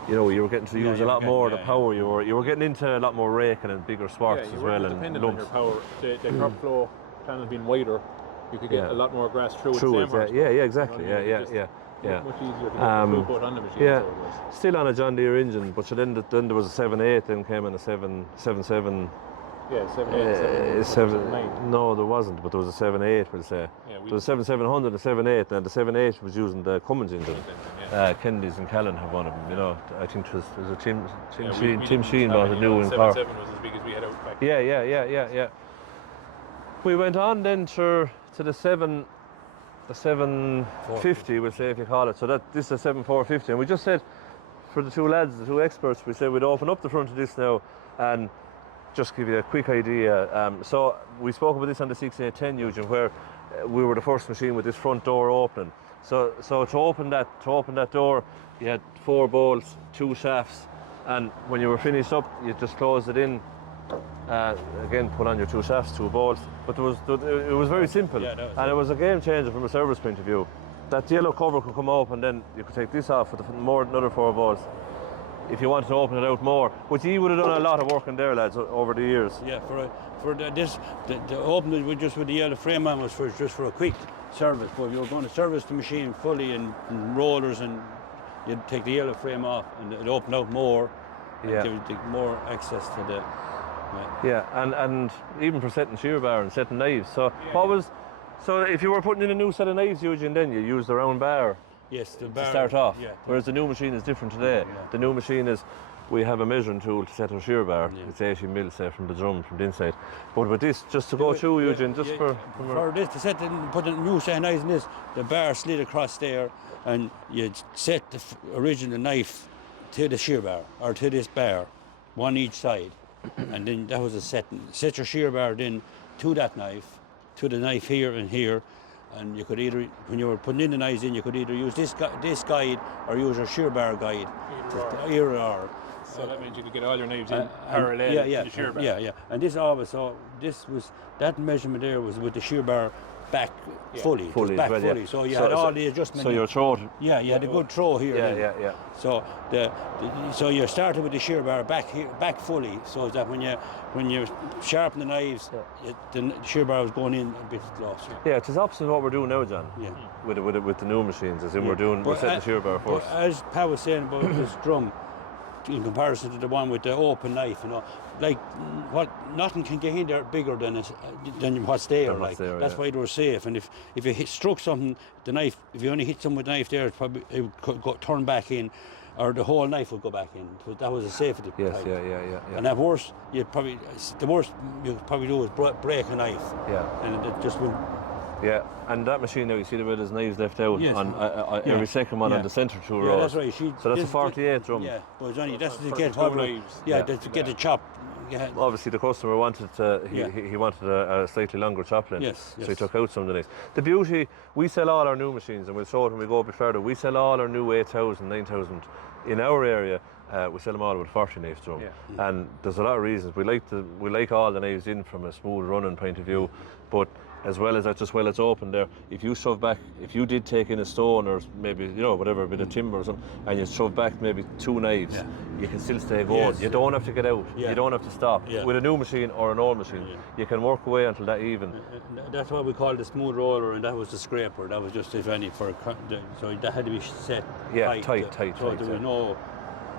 You know, you were getting to use a lot more of the power. You were getting into a lot more raking and bigger sparks as well. And dependent on your power. The crop flow channel being wider, you could get a lot more grass through it. Exactly. Much easier to get the throughput on the machine. Yeah, still on a John Deere engine, but then there was a 7.8, then came in a 7.7. Yeah, 7.8, 7.9. No, there wasn't, but there was a 7.8, we'll say. Yeah, there was a 7.700 and a 7.8, and the 7.8 was using the Cummins engine. Kennedy's and Callan have one of them, you know. I think it was a Tim Sheen bought a new one. 7.7 was as big as we had out back. Yeah. We went on then to the 750, we'll say, if you call it. So this is a 7450, and we just said, for the two lads, the two experts, we said we'd open up the front of this now and just give you a quick idea. So we spoke about this on the 6810, Eugene, where we were the first machine with this front door opening. So to open that door, you had 4 bolts, 2 shafts, and when you were finished up, you just closed it in. Again, put on your 2 shafts, 2 bolts. But it was very simple, and it was a game changer from a service point of view. That yellow cover could come up, and then you could take this off with another 4 bolts if you wanted to open it out more. But you would have done a lot of work in there, lads, over the years. Yeah, the opening with the yellow frame on was just for a quick service. But if you were going to service the machine fully and rollers, and you'd take the yellow frame off, and it'd open out more, and there would be more access to the. And even for setting shear bar and setting knives. So if you were putting in a new set of knives, Eugene, then you use the round bar. Yes, the bar to start off. Yeah. Whereas the new machine is different today. The new machine is, we have a measuring tool to set our shear bar. It's 80 mil, say, from the drum, from the inside. But with this, just to go through, Eugene, for this, to set put a new set of knives in this, the bar slid across there, and you'd set the original knife to the shear bar, or to this bar, one each side. And then that was a setting. Set your shear bar then to that knife, to the knife here and here, and you could either, when you were putting in the knives in, you could either use this guide or use your shear bar guide. Either or. So that means you could get all your knives in parallel to the shear bar. Yeah. And that measurement there was with the shear bar back fully. So you had all the adjustments. So your throat. Yeah, you had a good throw here. Yeah. So so you started with the shear bar back fully, so that when you sharpen the knives, the shear bar was going in a bit closer. Yeah, it's opposite of what we're doing now, John. Yeah. With the new machines, as in we're setting the shear bar first. As Pat was saying about this drum, in comparison to the one with the open knife, you know, like nothing can get in there bigger than what's there. That's why they were safe. And if you struck something, the knife, if you only hit something with the knife there, it could turn back in, or the whole knife would go back in. So that was a safety. Yes, type. Yeah. And the worst you could probably do is break a knife. Yeah. And it just went Yeah, and that machine now, you see the way there's knives left out Yes. on Yeah. every second one Yeah. on the centre two Yeah, rows. that's right. So that's a 48 drum. Yeah, but it's only that's to for get the two hold of. knives. Yeah, Yeah. to get the chop. Yeah. Obviously, the customer wanted Yeah. he wanted a slightly longer chop length, Yes, so he yes. took out some of the knives. The beauty, we sell all our new machines, and we'll show it when we go a bit further. We sell all our new 8,000, 9,000 in our area. We sell them all with 40 knives drum, Yeah. and there's a lot of reasons. We like all the knives in from a smooth running point of view, but as well as that, just while it's open there, if you shove back, if you did take in a stone or maybe, whatever, a bit of timber or something, and you shove back maybe 2 knives, Yeah. you can still stay going. Yes. You don't have to get out. Yeah. You don't have to stop. Yeah. With a new machine or an old machine, you can work away until that even. That's what we call the smooth roller, and that was the scraper. That was just if any so that had to be set Yeah, tight. tight, So tight, there yeah. was no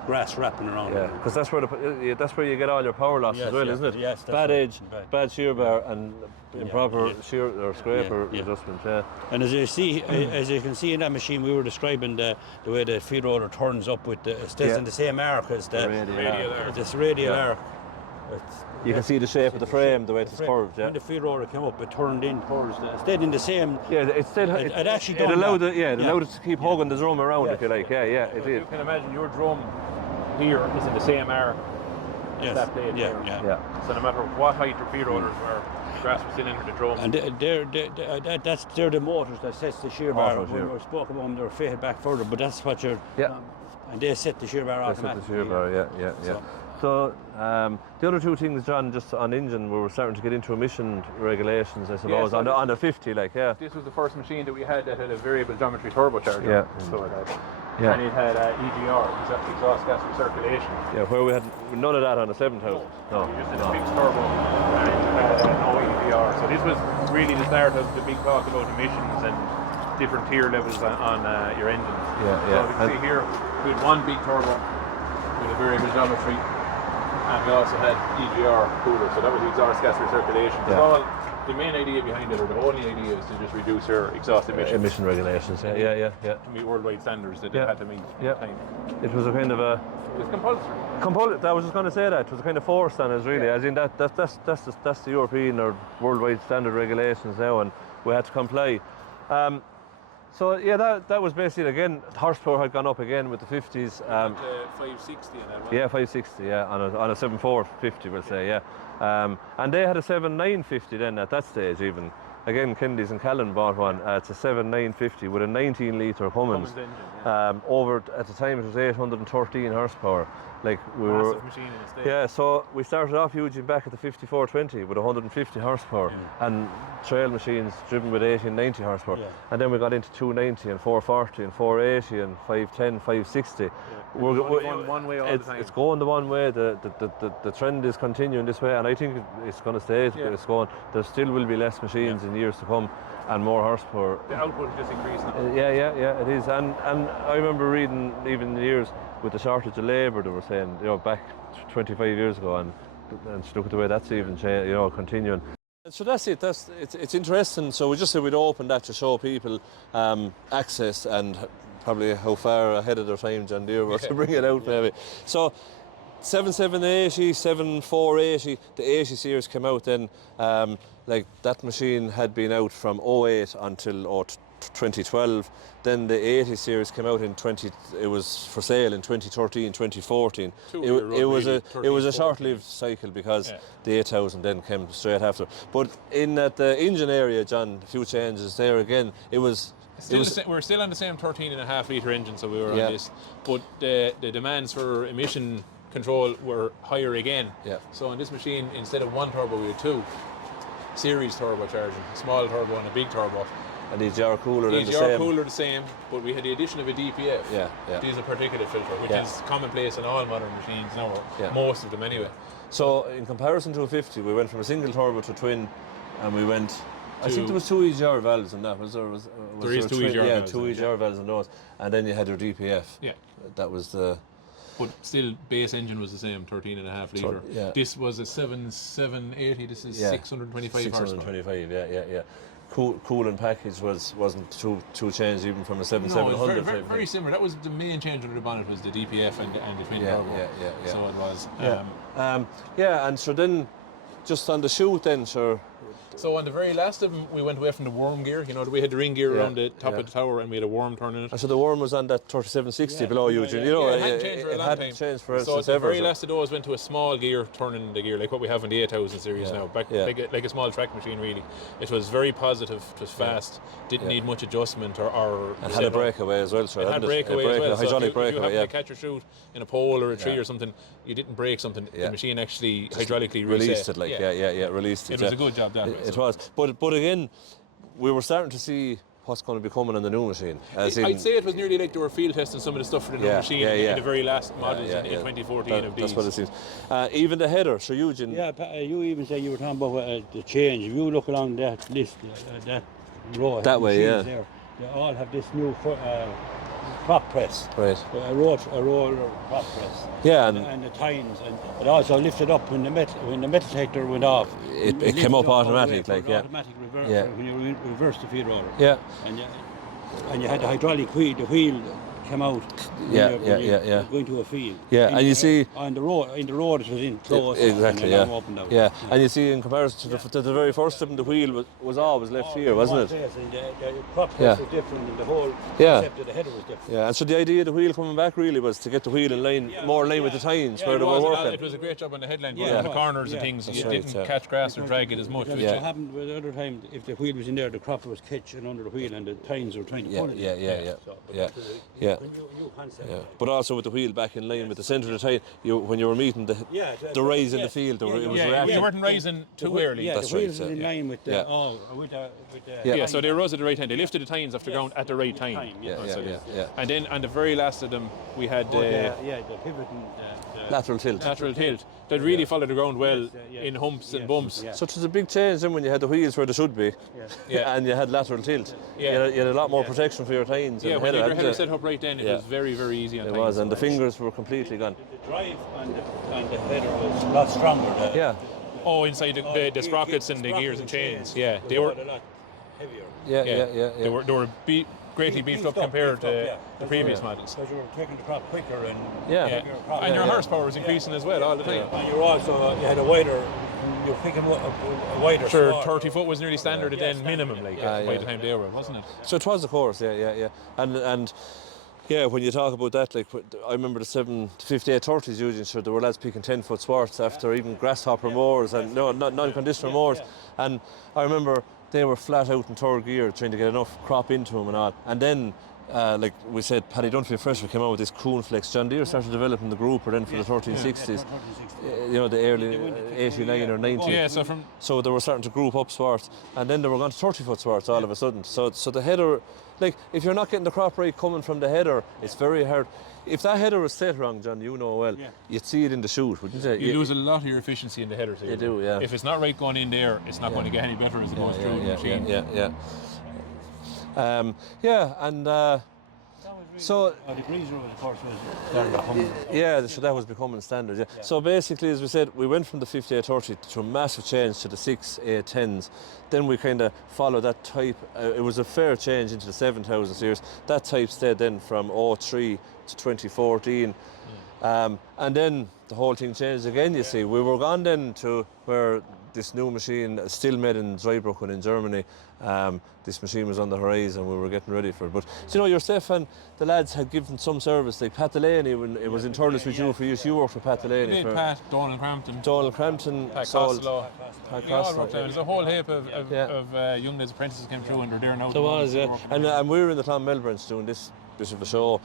grass wrapping around. Yeah, it. because that's where you get all your power loss Yes, as well, yeah. isn't it? Yes, that's bad right. edge, bad shear bar, and improper yeah. shear or scraper Yeah. adjustment. Yeah. And as you can see in that machine, we were describing the way the feed roller turns up with it stays in the same arc as the radial arc. this radial Yeah. arc. You can see the shape of the frame, the way it's curved. Yeah. When the feed roller came up, it turned in towards it stayed in the same. Yeah, it still It actually it done allowed that. it allowed it to keep hugging the drum around if you like. Yeah, it did. You can imagine your drum here is in the same arc as Yes. that blade there. Yeah. So no matter what height your feed rollers were, the grass was still under the drum. And they're the motors that sets the shear bar. Motors, When yeah. we spoke about them, they're faded back further, but that's what you're. Yeah. And they set the shear bar That's what automatically. the shear bar. Yeah. So the other two things, John, just on engine, we were starting to get into emission regulations, I suppose, so on the 50, like, yeah. This was the first machine that we had that had a variable geometry turbocharger. Yeah. So it had. Yeah. And it had EGR, exhaust gas recirculation. Yeah, where we had none of that on the 7,000. No. You just had a fixed turbo and no EGR. So this was really the start of the big talk about emissions and different tier levels on your engines. Yeah. So you can see here, we had one big turbo with a variable geometry, and we also had EGR cooler, so that was the exhaust gas recirculation. Yeah. So the main idea behind it, or the only idea, is to just reduce your exhaust emissions. Emission regulations, yeah. To meet worldwide standards that they had to meet at the time. It was a kind of a It's compulsory. I was just going to say that it was a kind of forced on us, really. As in that's the European or worldwide standard regulations now, and we had to comply. So yeah, that was basically, again, horsepower had gone up again with the 50s. 560 and that. Yeah, 560. Yeah, on a 7,450, we'll say. Yeah, and they had a 7,950 then at that stage even. Again, Kennedy's and Callan bought one. It's a 7,950 with a 19-litre Cummins. Engine, Over at the time it was 813 horsepower. Like we massive were. machine in the States. Yeah, so we started off Eugene back at the 5420 with 150 horsepower and trail machines driven with 1890 horsepower. Yeah. And then we got into 290 and 440 and 480 and 510, 560. We're going one way all the time. It's going the one way. The trend is continuing this way, and I think it's going to stay. It's going. There still will be less machines in years to come and more horsepower. The output is just increasing. Yeah, it is. And I remember reading even in the years with the shortage of labour, they were saying, back 25 years ago, and look at the way that's even continuing. So that's it. It's interesting. So we just said we'd open that to show people access and probably how far ahead of their time John Deere were to bring it out, maybe. So 7780, 7480, the 80 series came out then. Like that machine had been out from 08 until 2012. Then the 80 series came out in it was for sale in 2013, 2014. It was a short-lived cycle because the 8000 then came straight after. But in the engine area, John, a few changes there again. We're still on the same 13.5 litre engine, so we were on this. But the demands for emission control were higher again. Yeah. So on this machine, instead of one turbo, we had two series turbocharging, a small turbo and a big turbo. And the EGR cooler The then the same. EGR cooler the same, but we had the addition of a DPF, diesel particulate filter, which is commonplace in all modern machines now, most of them anyway. So in comparison to a 50, we went from a single turbo to twin, and we went. I think there was two EGR valves in that. There is two EGR valves. Two EGR valves in those, and then you had your DPF. Yeah. That was the. But still, base engine was the same, 13.5 litre. Yeah. This was a 780. This is 625 horsepower. 625. Yeah. Cooling package wasn't too changed even from a 7700. No, it was very similar. That was the main change under the bonnet, was the DPF and the twin turbo. Yeah. So it was. And so then, just on the chute then, sure, So on the very last of them, we went away from the worm gear. You know, we had the ring gear around the top of the tower, and we had a worm turn in it. And so the worm was on that 3760 below Eugene. You know, it hadn't changed for a long time. Changed for so since the ever. very last of those went to a small gear, turning the gear, like what we have in the 8000 series now, like a small track machine really. It was very positive, it was fast, didn't need much adjustment or it had a breakaway as well, sure. It had breakaway as well. Hydraulic so if you breakaway, happened to catch or shoot in a pole or a tree or something, you didn't break something, the machine actually hydraulically released it, released it. It was a good job that way. It was. But again, we were starting to see what's going to be coming on the new machine. I'd say it was nearly like they were field testing some of the stuff for the new machine in the very last models in 2014 of these. That's what it seems. Even the header, so Eugene. Yeah, you even said you were talking about the change. If you look along that list, that row, that way, there, they all have this new prop press. Right. A roller prop press. Yeah, and the tines, and it also lifted up when the metal detector went off. It came up automatic, automatic reverse when you reverse the feed roller. Yeah. And you had the hydraulic wheel. The wheel came out. Going to a field. Yeah, and you see on the road. In the road, it was in close. Exactly. And opened out. Yeah, and you see in comparison to the very first of them, the wheel was always left here, wasn't it? And the prop press was different, and the whole concept of the header was different. Yeah, and so the idea of the wheel coming back really was to get the wheel in line, more in line with the tines where they were working. It was a great job on the headland, on the corners and things. You didn't catch grass or drag it as much. What happened with the other time, if the wheel was in there, the crop was catching under the wheel, and the tines were trying to pull it. Yeah. But also with the wheel back in line with the centre of the tire, when you were meeting the rise in the field, it was reacting. You weren't rising too early. Yeah, the wheels were in line with the so they rose at the right time. They lifted the tines off the ground at the right time. And then on the very last of them, we had the pivot and lateral tilt. Lateral tilt that really followed the ground well in humps and bumps. So it was a big change then when you had the wheels where they should be, and you had lateral tilt. You had a lot more protection for your tines. Yeah, when you had your header set up right then, it was very, very easy on tines. It was, and the fingers were completely gone. The drive and the header was a lot stronger. Inside the sprockets and the gears and chains. Yeah, they were a lot heavier. They were greatly beefed up compared to the previous models. Because you were taking the crop quicker and and your horsepower was increasing as well all the time. And you had a wider. You're picking a wider. Sure, 30 foot was nearly standard then, minimum, by the time they were, wasn't it? So it was, of course, and. Yeah, when you talk about that, like I remember the 5830s Eugene, sure, there were lads picking 10-foot swarts after even grasshopper mowers and non-conditioner mowers, and I remember they were flat out in third gear trying to get enough crop into them and all, and then like we said, Paddy Dunphy Fresh came out with this Coonflex. John Deere started developing the grouper then for the 1360s, the early 89 or 90. So they were starting to group up swarts, and then they were going to 30-foot swarts all of a sudden. So the header, like if you're not getting the crop right coming from the header, it's very hard. If that header was set wrong, John, you know well, you'd see it in the chute, wouldn't you? You lose a lot of your efficiency in the header. You do, yeah. If it's not right going in there, it's not going to get any better as it goes through the machine. So the greaser, of course, was so that was becoming standard. So basically, as we said, we went from the 5830 to a massive change to the 6810s. Then we kind of followed that type. It was a fair change into the 7000 series. That type stayed then from 03 to 2014. And then the whole thing changed again, you see. We were gone then to where this new machine, still made in Zweibrücken in Germany, this machine was on the horizon, we were getting ready for it. But, yourself and the lads had given some service, like Pat Delaney, when it was in Thurles with you for years, you worked for Pat Delaney. Pat, Donald Crampton, Pat Costello. There's a whole heap of young lads apprentices came through and they're there now. There was, and we were in the Clonmel branch doing this bit of a show.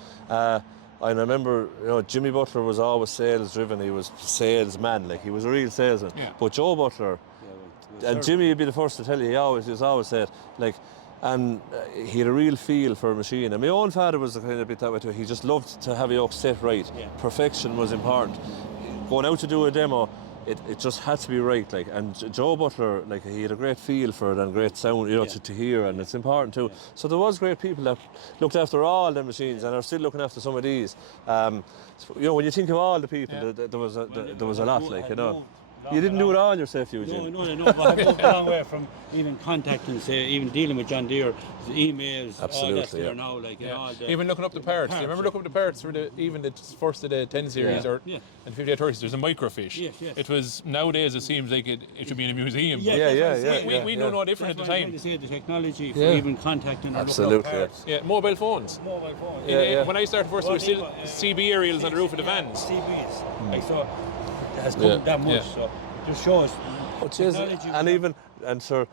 I remember, Jimmy Butler was always sales driven. He was salesman, like he was a real salesman. But Joe Butler, and Jimmy would be the first to tell you, he always said, like, and he had a real feel for a machine. And my own father was the kind of bit that way too. He just loved to have a yoke set right. Perfection was important. Going out to do a demo, it just had to be right, like. And Joe Butler, like, he had a great feel for it and great sound, to hear, and it's important too. So there was great people that looked after all the machines and are still looking after some of these. When you think of all the people, there was a lot, like, You didn't do it all yourself, Eugene. No, but I've moved a long way from even contacting, say, even dealing with John Deere, emails, all that's there now, like, you know, all the even looking up the parts. Do you remember looking up the parts for even the first of the 10 series or and 5830s? There's a microfiche. Yes. It was, nowadays it seems like it should be in a museum. We know no different at the time. To say the technology for even contacting or looking up parts. Yeah, mobile phones. When I started first, there were still CB aerials on the roof of the vans. CBs. Like, so it has come that much. So it just shows. And sir,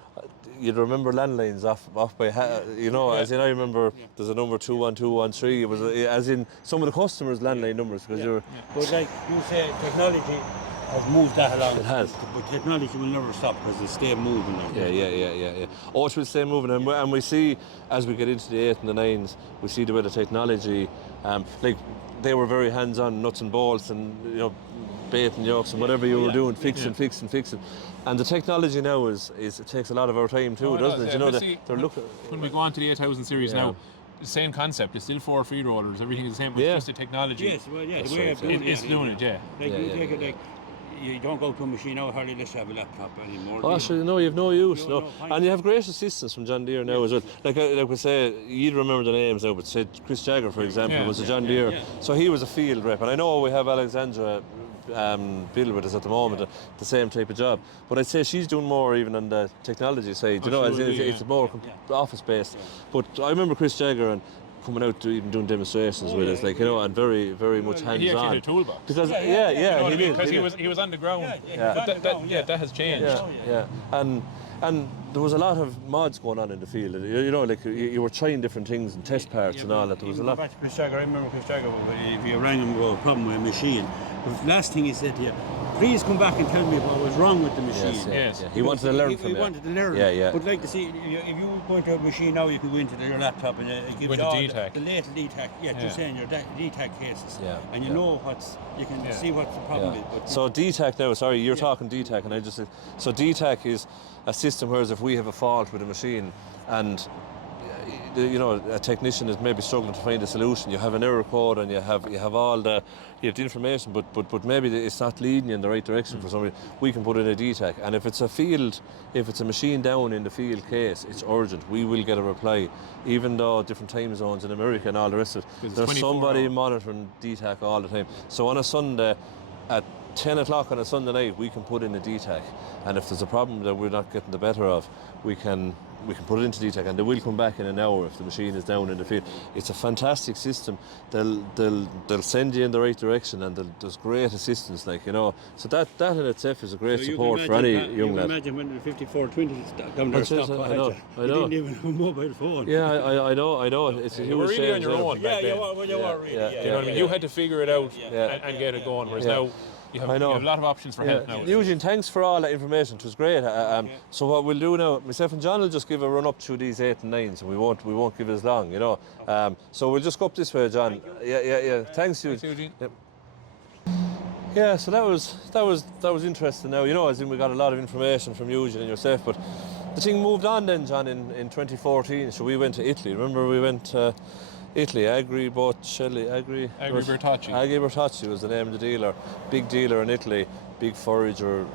you'd remember landlines off by, as in I remember there's a number 21213. It was as in some of the customers' landline numbers because you're. But like you say, technology has moved that along. It has. But technology will never stop because it stay moving. Like Yeah. Oh, it will stay moving, and we see as we get into the 8 and the 9s, we see the way the technology, like they were very hands-on, nuts and bolts, and bait and yokes and whatever you were doing, fixing. And the technology now is it takes a lot of our time too, doesn't it? They're looking. When we go on to the 8000 series now, the same concept. It's still 4 feed rollers. Everything is the same, but it's just the technology. Yes, well, the way of doing it's doing it. Like you take it like. You don't go to a machine now, hardly let's have a laptop anymore. Oh, sure, no, you have no use, no. And you have great assistance from John Deere now as well. Like we say, you'd remember the names now, but say Chris Jagger, for example, was a John Deere. So he was a field rep. And I know we have Alexandra Bill with us at the moment, the same type of job. But I'd say she's doing more even on the technology side, it's more office-based. But I remember Chris Jagger and coming out to even doing demonstrations with us, and very, very much hands-on. He actually had a toolbox. Because he did. Because he was on the ground. That has changed. And there was a lot of mods going on in the field. You were trying different things and test parts and all that. There was a lot. Back to Chris Jagger, I remember Chris Jagger, if you rang him about a problem with a machine, the last thing he said to you, please come back and tell me what was wrong with the machine. Yes. He wanted to learn from you. He wanted to learn. Yeah. But like to see, if you go into a machine now, you can go into your laptop and it gives you all the latest DTAC. Just saying your DTAC cases. And you know you can see what the problem is. But so DTAC now, sorry, you're talking DTAC, and I just said, so DTAC is a system whereas if we have a fault with a machine and a technician is maybe struggling to find a solution, you have an error code and you have all the information, but maybe it's not leading you in the right direction for somebody. We can put in a DTAC, and if it's a machine down in the field case, it's urgent. We will get a reply, even though different time zones in America and all the rest of it. There's somebody monitoring DTAC all the time. So on a Sunday at 10 o'clock on a Sunday night, we can put in a DTAC, and if there's a problem that we're not getting the better of, we can put it into DTAC, and they will come back in an hour if the machine is down in the field. It's a fantastic system. They'll send you in the right direction, and there's great assistance, So that in itself is a great support for any young lad. Imagine when the 5420 down there stopped. I know. You didn't even have a mobile phone. Yeah, I know. It's a you were really on your own back then. You were really. You know what I mean? You had to figure it out and get it going, whereas now you have a lot of options for help now. Eugene, thanks for all that information. It was great. So what we'll do now, myself and John will just give a run up through these 8 and 9s, and we won't give as long, So we'll just go up this way, John. Yeah. Thanks, Eugene. Yep. Yeah, so that was interesting. Now, as in we got a lot of information from Eugene and yourself, but the thing moved on then, John, in 2014. So we went to Italy. Remember, we went to Italy, Agri Bertocci was the name of the dealer. Big dealer in Italy, big forager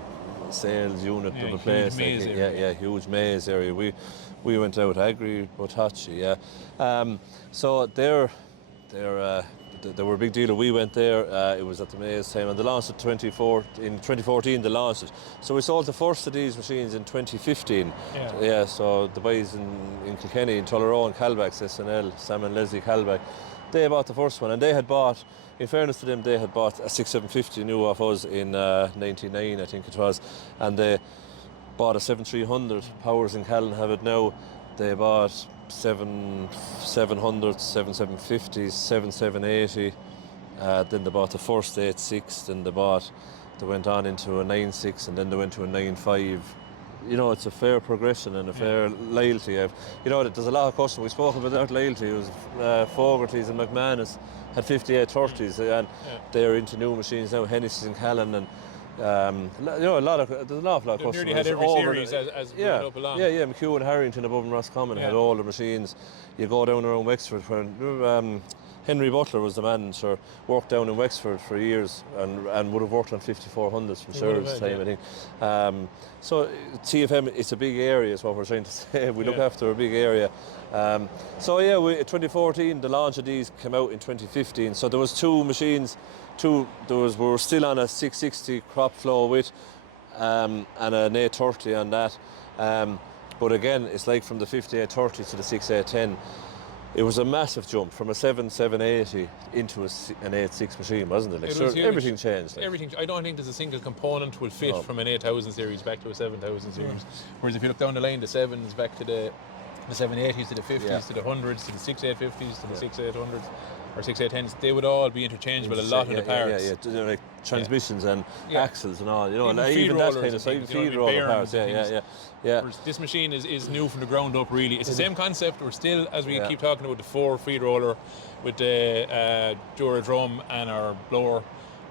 sales unit of a place. Huge maize area. We went out Agri Bertocci, so they were a big dealer. We went there. It was at the maize time, and they launched it in 2014. They launched it. So we sold the first of these machines in 2015. So the boys in Kilkenny, in Tullerone and Calbax, SNL, Sam and Leslie Calback, they bought the first one, and they had bought. In fairness to them, they had bought a 6750 new off us in '99, I think it was, and they bought a 7300. Powers in Callan have it now. They bought 700s, 7750s, 7780. Then they bought the first 86. Then they went on into a 96, and then they went to a 95. It's a fair progression and a fair loyalty. There's a lot of customers. We spoke about that loyalty. It was Fogarty's and McManus had 5830s, and they're into new machines now. Hennessy's and Callan, and a lot of there's an awful lot of They customers. nearly had every over series as we yeah, went up along. yeah, McHugh and Harrington above in Roscommon had all the machines. You go down around Wexford where Henry Butler was the man, sir, worked down in Wexford for years and would have worked on 5400s from Sherwood's time, I think. So TFM, it's a big area is what we're trying to say. We look after a big area. 2014, the launch of these came out in 2015. So there was two machines, we were still on a 660 crop flow with and an 830 on that. But again, it's like from the 5830 to the 6810. It was a massive jump from a 780 into an 86 machine, wasn't it? Like, everything changed. Like. Everything. I don't think there's a single component will fit from an 8000 series back to a 7000 series. Whereas if you look down the line, the 7s back to the 780s, to the 50s, to the 100s, to the 6850s, to the 6800s, or 6810s, they would all be interchangeable. A lot of the parts. Yeah. Like transmissions and axles and all, you know, Even and even that kind of things, feed roller parts. Yeah. Whereas this machine is new from the ground up, really. It's the same concept. We're still, as we keep talking about, the 4 feed roller with the Dura drum and our blower.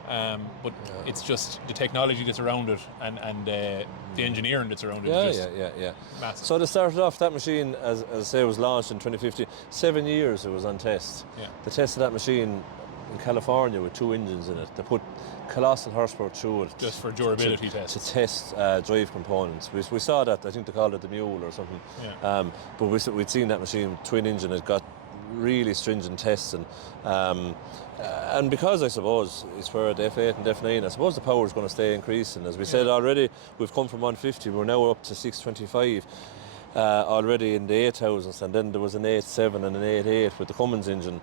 But it's just the technology that's around it and the engineering that's around it. Yeah. Massive. So they started off that machine, as I say, was launched in 2015. 7 years it was on test. Yeah. They tested that machine in California with 2 engines in it. They put colossal horsepower through it. Just for durability tests. To test drive components. We saw that, I think they called it the Mule or something. Yeah. But we'd seen that machine, twin engine, it got really stringent tests and because I suppose it's where the F8 and F9, I suppose the power is going to stay increasing. As we said already, we've come from 150, we're now up to 625 already in the 8000s, and then there was an 87 and an 88 with the Cummins engine,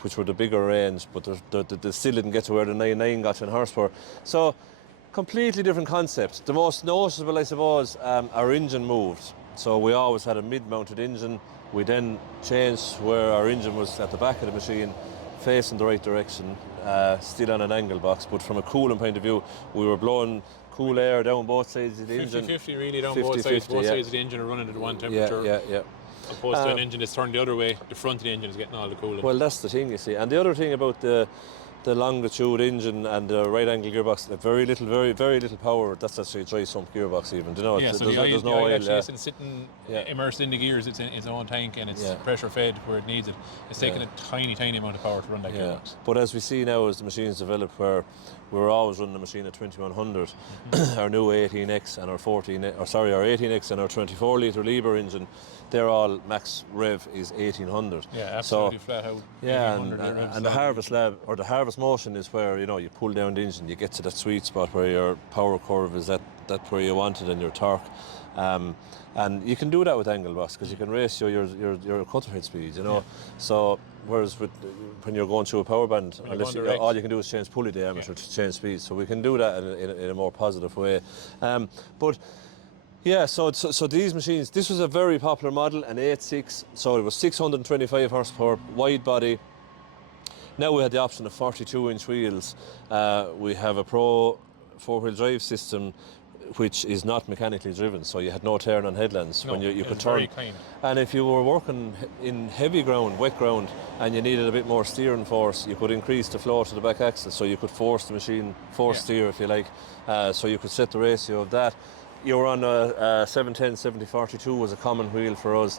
which were the bigger range, but they still didn't get to where the 99 got in horsepower. So completely different concept. The most noticeable, I suppose, our engine moved. So we always had a mid-mounted engine. We then changed where our engine was at the back of the machine, facing the right direction, still on an angle box, but from a cooling point of view, we were blowing cool air down both sides of the engine. 50-50 really down both sides. Both sides of the engine are running at one temperature. Yeah. Opposed to an engine that's turned the other way, the front of the engine is getting all the cooling. Well, that's the thing, you see. And the other thing about the longitude engine and the right angle gearbox, very little power. That's actually a dry sump gearbox even. Do you know? Yeah, so there's no oil. Actually isn't sitting immersed in the gears. It's in its own tank and it's pressure fed where it needs it. It's taking a tiny amount of power to run that gearbox. But as we see now, as the machines develop, where we're always running the machine at 2100, our new 18X and our 18X and our 24 litre Liebherr engine, they're all max rev is 1800. Yeah, absolutely flat out. Yeah, and the harvest lab or the harvest motion is where you pull down the engine, you get to that sweet spot where your power curve is at that where you want it and your torque. And you can do that with angle box because you can ratio your cutter head speed, So whereas when you're going through a power band, all you can do is change pulley diameter to change speed. So we can do that in a more positive way. So these machines, this was a very popular model, an 8.6, so it was 625 horsepower, wide body. Now we had the option of 42-inch wheels. We have a Pro 4-wheel drive system which is not mechanically driven, so you had no turn on headlands when you could turn. And if you were working in heavy ground, wet ground, and you needed a bit more steering force, you could increase the flow to the back axle, so you could force the machine, steer if you like, so you could set the ratio of that. You were on a 710 7042 was a common wheel for us.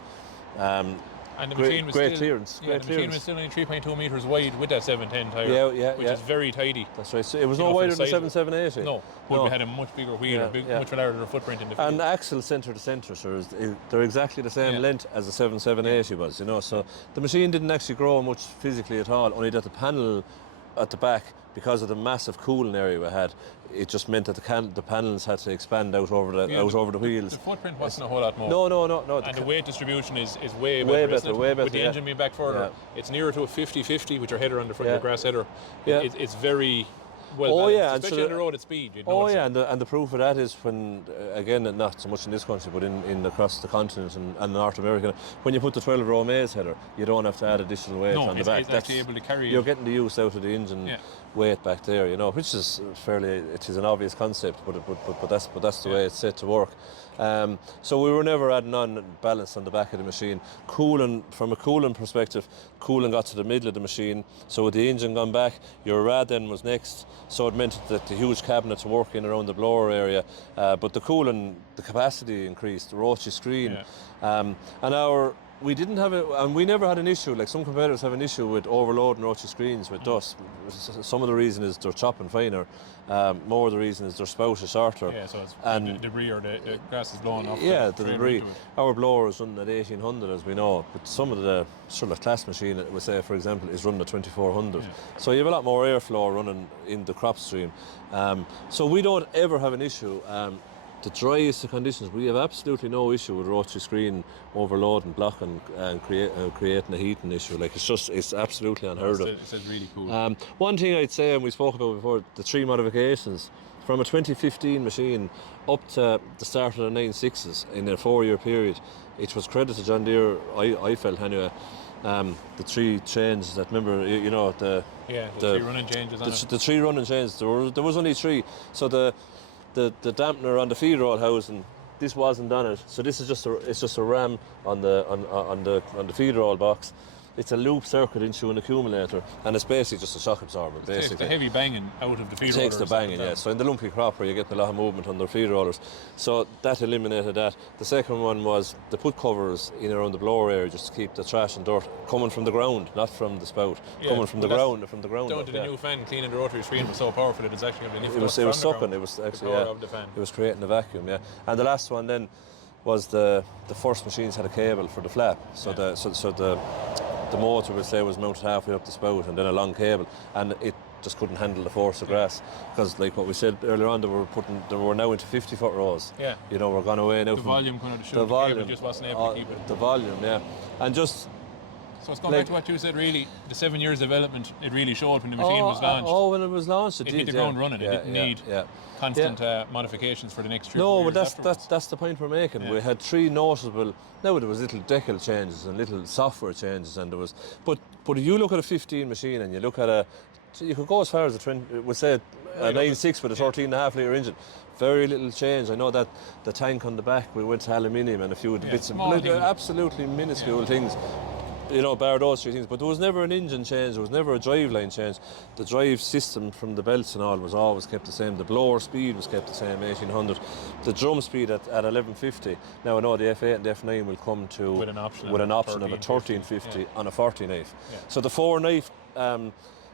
And the machine was great clearance. The machine was still only 3.2 metres wide with that 710 tyre, which is very tidy. That's right. So it was no wider than 7780. No, but we had a much bigger wheel, much larger footprint in the field. And axle centre to centre, so they're exactly the same length as the 7780 was. So the machine didn't actually grow much physically at all. Only that the panel at the back, because of the massive cooling area we had, it just meant that the panels had to expand out over the wheels. The footprint wasn't a whole lot more. No. And the weight distribution is way better. With the engine being back further, it's nearer to a 50-50 with your header on the front, your grass header. It's very well balanced, especially on the road at speed. And the proof of that is when, again, not so much in this country, but in across the continent and North America, when you put the 12-row maize header, you don't have to add additional weight on the back. It's actually able to carry. You're getting the use out of the engine weight back there, which is it is an obvious concept, but that's the way it's set to work. So we were never adding on balance on the back of the machine. Cooling, from a cooling perspective, cooling got to the middle of the machine. So with the engine gone back, your rad then was next. So it meant that the huge cabinets were working around the blower area, but the cooling, the capacity increased, the rotary screen, and we didn't have it, and we never had an issue. Like some competitors have an issue with overloading rotary screens with dust. Some of the reason is they're chopping finer. More of the reason is their spout is shorter. Yeah, so it's the debris or the grass is blowing off. Yeah, the debris. Our blower is running at 1800, as we know, but some of the sort of class machine, we say, for example, is running at 2400. So you have a lot more airflow running in the crop stream. So we don't ever have an issue. The driest of conditions, we have absolutely no issue with rotary screen overloading, blocking, and creating a heating issue. Like it's absolutely unheard of. It's really cool. One thing I'd say, and we spoke about before, the 3 modifications from a 2015 machine up to the start of the 9.6s in a 4-year period. It was credit to John Deere, I felt anyway. The 3 changes that, remember, the 3 running changes. The 3 running changes. There was only 3. So the dampener on the feed roll housing, this wasn't on it. So this is just a ram on the feed roll box. It's a loop circuit into an accumulator, and it's basically just a shock absorber. Basically, it takes the heavy banging out of the feed roller. It takes the banging, yeah. So in the lumpy crop where you get a lot of movement on their feed rollers, so that eliminated that. The second one was they put covers in around the blower area just to keep the trash and dirt coming from the ground, not from the spout, coming from the ground. Down to the new fan cleaning the rotary screen was so powerful that it's actually going to lift it was sucking. It was actually of the fan. It was creating a vacuum, yeah. And the last one then was the first machines had a cable for the flap, so the motor, we'll say, was mounted halfway up the spout and then a long cable, and it just couldn't handle the force of grass, because like what we said earlier on, they were now into 50-foot rows. Yeah. We're gone away now. The volume kind of the volume, cable just wasn't able to keep it. The volume, yeah, and just. So it's going back to what you said, really, the 7 years development, it really showed when the machine was launched. When it was launched, it hit the ground running. It didn't need constant modifications for the next 3 or 4 years. No, but that's the point we're making. We had 3 noticeable. Now there was little decal changes and little software changes, and there was. But if you look at a 15 machine and you look at you could go as far as a 20. We say a 9.6 with a 13.5 litre engine. Very little change. I know that the tank on the back, we went to aluminium and a few of the bits and absolutely minuscule things. Bar those 3 things, but there was never an engine change, there was never a drive line change. The drive system from the belts and all was always kept the same. The blower speed was kept the same, 1800. The drum speed at 1150. Now I know the F8 and the F9 will come to with an option of a 1350 on a 40 knife. So the 4 knife, when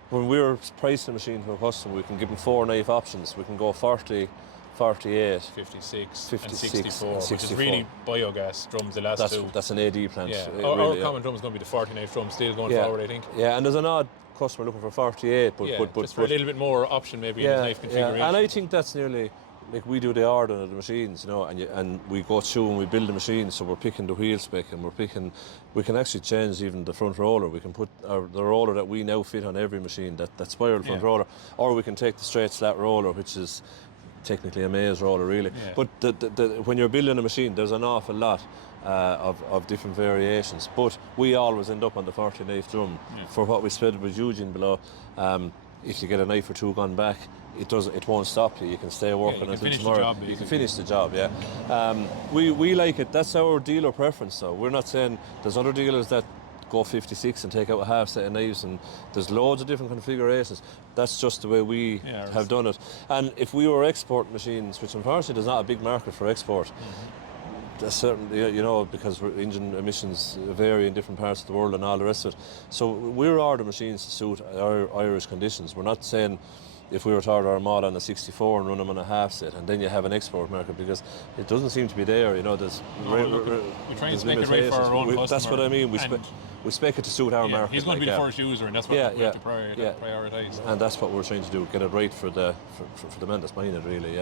we're pricing a machine for a customer, we can give them 4 knife options. We can go 40, 48, 56 and 64, which is really biogas drums, the last 2. That's an AD plant. Yeah. Our common drum is going to be the 40 knife drum still going forward, I think. Yeah, and there's an odd customer looking for 48, but just for a little bit more option maybe in the knife configuration. And I think that's nearly, like we do the ordering of the machines, and we go through and we build the machine, so we're picking the wheel spec, and we can actually change even the front roller. We can put the roller that we now fit on every machine, that spiral front roller, or we can take the straight slat roller, which is technically a maze roller really. But when you're building a machine, there's an awful lot of different variations, but we always end up on the 40 knife drum for what we said with Eugene below. If you get a knife or 2 gone back, it won't stop you. You can stay working until tomorrow. You can finish the job, we like it. That's our dealer preference, though. We're not saying there's other dealers that go 56 and take out a half set of knives, and there's loads of different configurations. That's just the way we have done it. And if we were export machines, which unfortunately there's not a big market for export, there's certainly, because engine emissions vary in different parts of the world and all the rest of it. So we're order machines to suit our Irish conditions. We're not saying if we were to order our mod on a 64 and run them on a half set, and then you have an export market, because it doesn't seem to be there. There's we try and spec it right for our own customer. That's what I mean. We spec it to suit our market. He's going to be the first user, and that's what we have to prioritise. And that's what we're trying to do, get it right for the man that's buying it, really.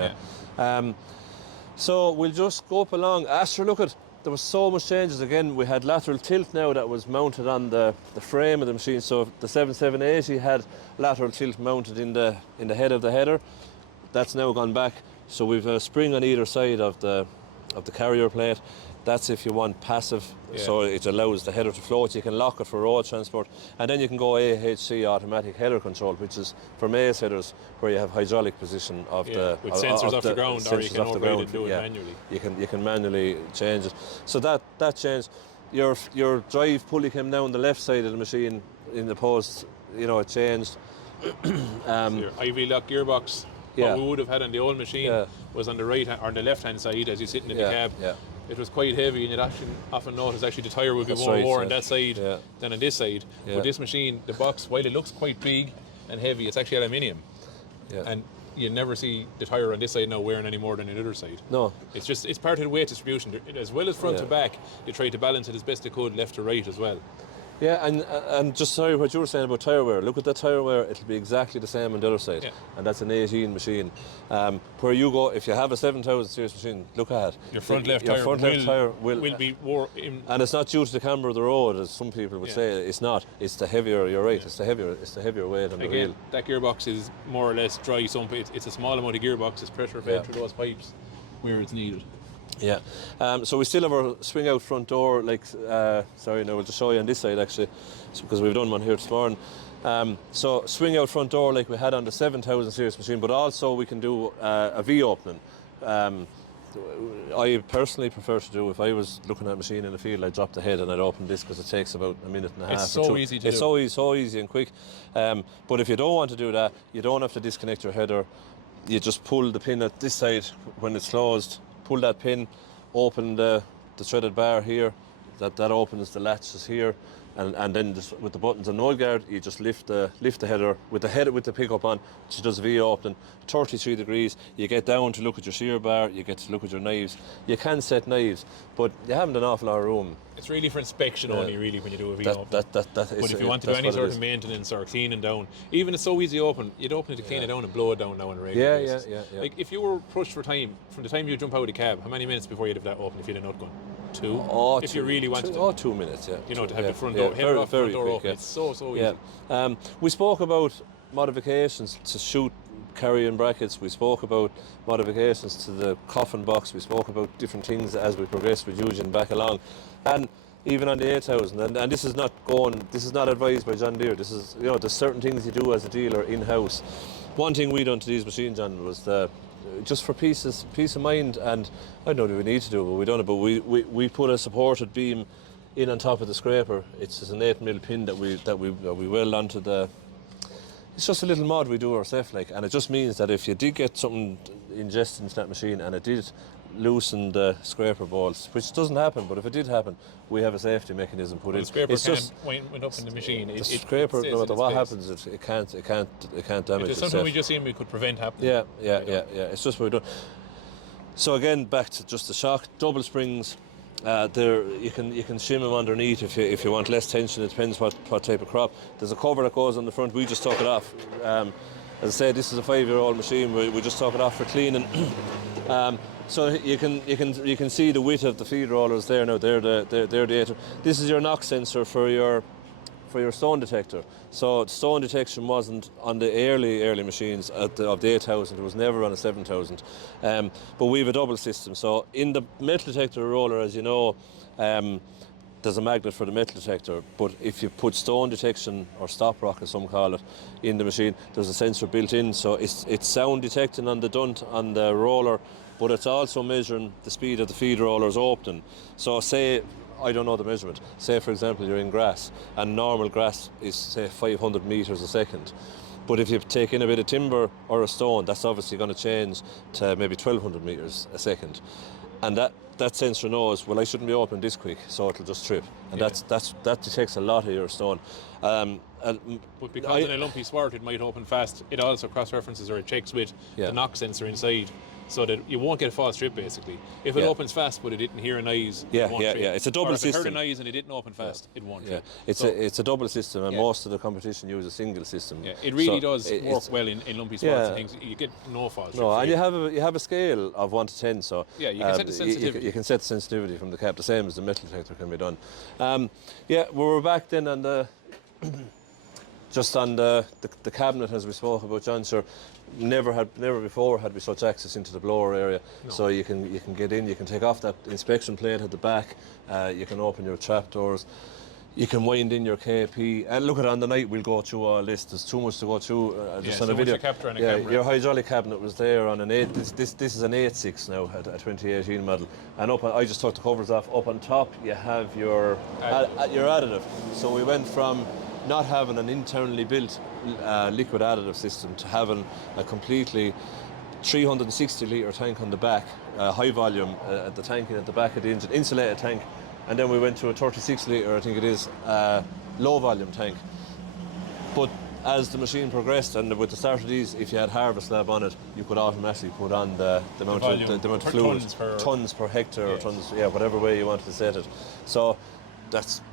So we'll just go up along. Look at, there was so much changes. Again, we had lateral tilt now that was mounted on the frame of the machine. So the 7780 had lateral tilt mounted in the head of the header. That's now gone back. So we've a spring on either side of the carrier plate. That's if you want passive, so it allows the header to float. You can lock it for road transport, and then you can go AHC, automatic header control, which is for maize headers where you have hydraulic position of the with sensors off the ground, or you can override and do it manually. You can manually change it. So that changed. Your drive pulley came down the left side of the machine in the post. You know, it changed. So your IV lock gearbox. What we would have had on the old machine was on the right or on the left hand side as you're sitting in the cab. It was quite heavy, and you'd often notice the tire would be more on that side than on this side. With this machine, the box, while it looks quite big and heavy, it's actually aluminium. And you never see the tire on this side now wearing any more than the other side. No. It's part of the weight distribution. As well as front to back, they try to balance it as best they could left to right as well. Yeah, and just sorry what you were saying about tyre wear. Look at that tyre wear; it'll be exactly the same on the other side, and that's an 18 machine. Where you go, if you have a 7,000 series machine, look at it. Your front left tyre will be wore in. And it's not due to the camber of the road, as some people would say. It's not. It's the heavier. You're right. It's the heavier weight on the wheel. That gearbox is more or less dry. It's a small amount of gearbox. It's pressure fed through those pipes where it's needed. Yeah, so we still have our swing out front door, sorry, now we'll just show you on this side actually, because we've done one here this morning. So swing out front door like we had on the 7,000 series machine, but also we can do a V opening. I personally prefer to do, if I was looking at a machine in the field, I'd drop the head and I'd open this because it takes about a minute and a half. It's so easy to do. It's so easy and quick. But if you don't want to do that, you don't have to disconnect your header. You just pull the pin at this side when it's closed. Pull that pin, open the threaded bar here, that opens the latches here, and then just with the buttons on oil guard, you just lift the header with the pickup on, which does V opening, 33 degrees. You get down to look at your shear bar, you get to look at your knives. You can set knives, but you haven't an awful lot of room. It's really for inspection only, really, when you do a V open. But if you want to do any sort of maintenance or cleaning down, even it's so easy open, you'd open it to clean it down and blow it down now on a regular basis. Yeah. Like if you were pushed for time, from the time you jump out of the cab, how many minutes before you'd have that open if you had a nut gun? 2? If you really wanted to. 2 minutes, You know, to have the front door, front door open. It's so easy. We spoke about modifications to chute carrying brackets. We spoke about modifications to the coffin box. We spoke about different things as we progressed with Eugene back along, and even on the 8,000. And this is not advised by John Deere. This is, there's certain things you do as a dealer in house. One thing we done to these machines, John, was just for peace of mind, and I don't know if we need to do it, but we done it. But we put a supported beam in on top of the scraper. It's just an 8mm pin that we weld onto the. It's just a little mod we do ourselves, and it just means that if you did get something ingested into that machine and it did loosen the scraper balls, which doesn't happen, but if it did happen, we have a safety mechanism put in. The scraper went up in the machine. The scraper, no matter what happens, it can't damage itself. Something we just seen we could prevent happening. Yeah. It's just what we're doing. So again, back to just the shock, double springs. You can shim them underneath if you want less tension. It depends what type of crop. There's a cover that goes on the front. We just took it off. As I said, this is a 5-year-old machine. We just took it off for cleaning. So you can see the width of the feed rollers there now. They're the 8. This is your knock sensor for your stone detector. So stone detection wasn't on the early machines of the 8,000. It was never on a 7,000. But we have a double system. So in the metal detector roller, as you know, there's a magnet for the metal detector. But if you put stone detection, or stop rock as some call it, in the machine, there's a sensor built in. So it's sound detecting on the dunt on the roller, but it's also measuring the speed of the feed rollers opening. So say, I don't know the measurement. Say, for example, you're in grass, and normal grass is, say, 500 metres a second. But if you take in a bit of timber or a stone, that's obviously going to change to maybe 1,200 metres a second. And that sensor knows, well, I shouldn't be opening this quick, so it'll just trip. And that detects a lot of your stone. But because in a lumpy swart, it might open fast. It also cross-references, or it checks with the knock sensor inside, so that you won't get a false trip, basically. If it opens fast but it didn't hear a noise, it won't trip. It's a double system. If it heard a noise and it didn't open fast, it won't trip. It's a double system, and most of the competition use a single system. Yeah, it really does work well in lumpy swarts and things. You get no false trip. No, and you have a scale of 1 to 10, so you can set the sensitivity. You can set the sensitivity from the cap, the same as the metal detector can be done. We were back then on the just on the cabinet, as we spoke about, John. Sure, never before had we such access into the blower area. No. So you can get in, you can take off that inspection plate at the back, you can open your trap doors, you can wind in your KP, and look at it on the night. We'll go through all this. There's too much to go through. Just on so a video. much to capture on a camera. Your hydraulic cabinet was there on an 8. This is an 8.6 now, a 2018 model. And I just took the covers off. Up on top, you have your additive. So we went from not having an internally built liquid additive system to having a completely 360 litre tank on the back, high volume at the tank and at the back of the engine, insulated tank. And then we went to a 36 litre, I think it is, low volume tank. But as the machine progressed, and with the start of these, if you had harvest lab on it, you could automatically put on the amount of fluid, tons per hectare, or tons, whatever way you wanted to set it. So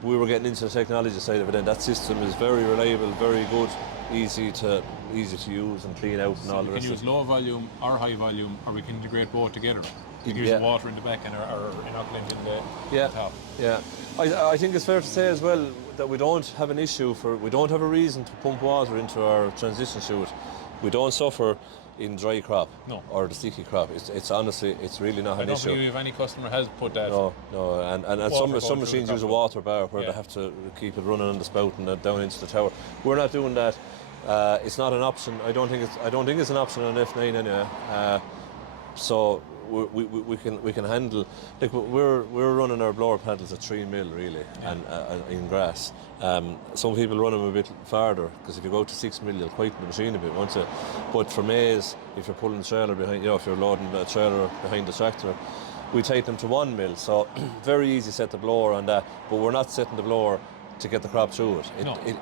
we were getting into the technology side of it, and that system is very reliable, very good, easy to use and clean out, and all the rest. We can use low volume or high volume, or we can integrate both together. You can use water in the back and or inoculant in the top. Yeah, I think it's fair to say as well that we don't have an issue we don't have a reason to pump water into our transition chute. We don't suffer in dry crop or the sticky crop. It's honestly, it's really not an issue. I don't believe if any customer has put that. No, and some machines use a water bar where they have to keep it running on the spout and down into the tower. We're not doing that. It's not an option. I don't think it's an option on F9 anyway. So we can handle, like, we're running our blower paddles at 3 mil really, and in grass. Some people run them a bit farther, because if you go to 6 mil, you'll quieten the machine a bit, won't you? But for maize, if you're pulling the trailer behind, if you're loading a trailer behind the tractor, we take them to 1 mil. So very easy to set the blower on that, but we're not setting the blower to get the crop through it.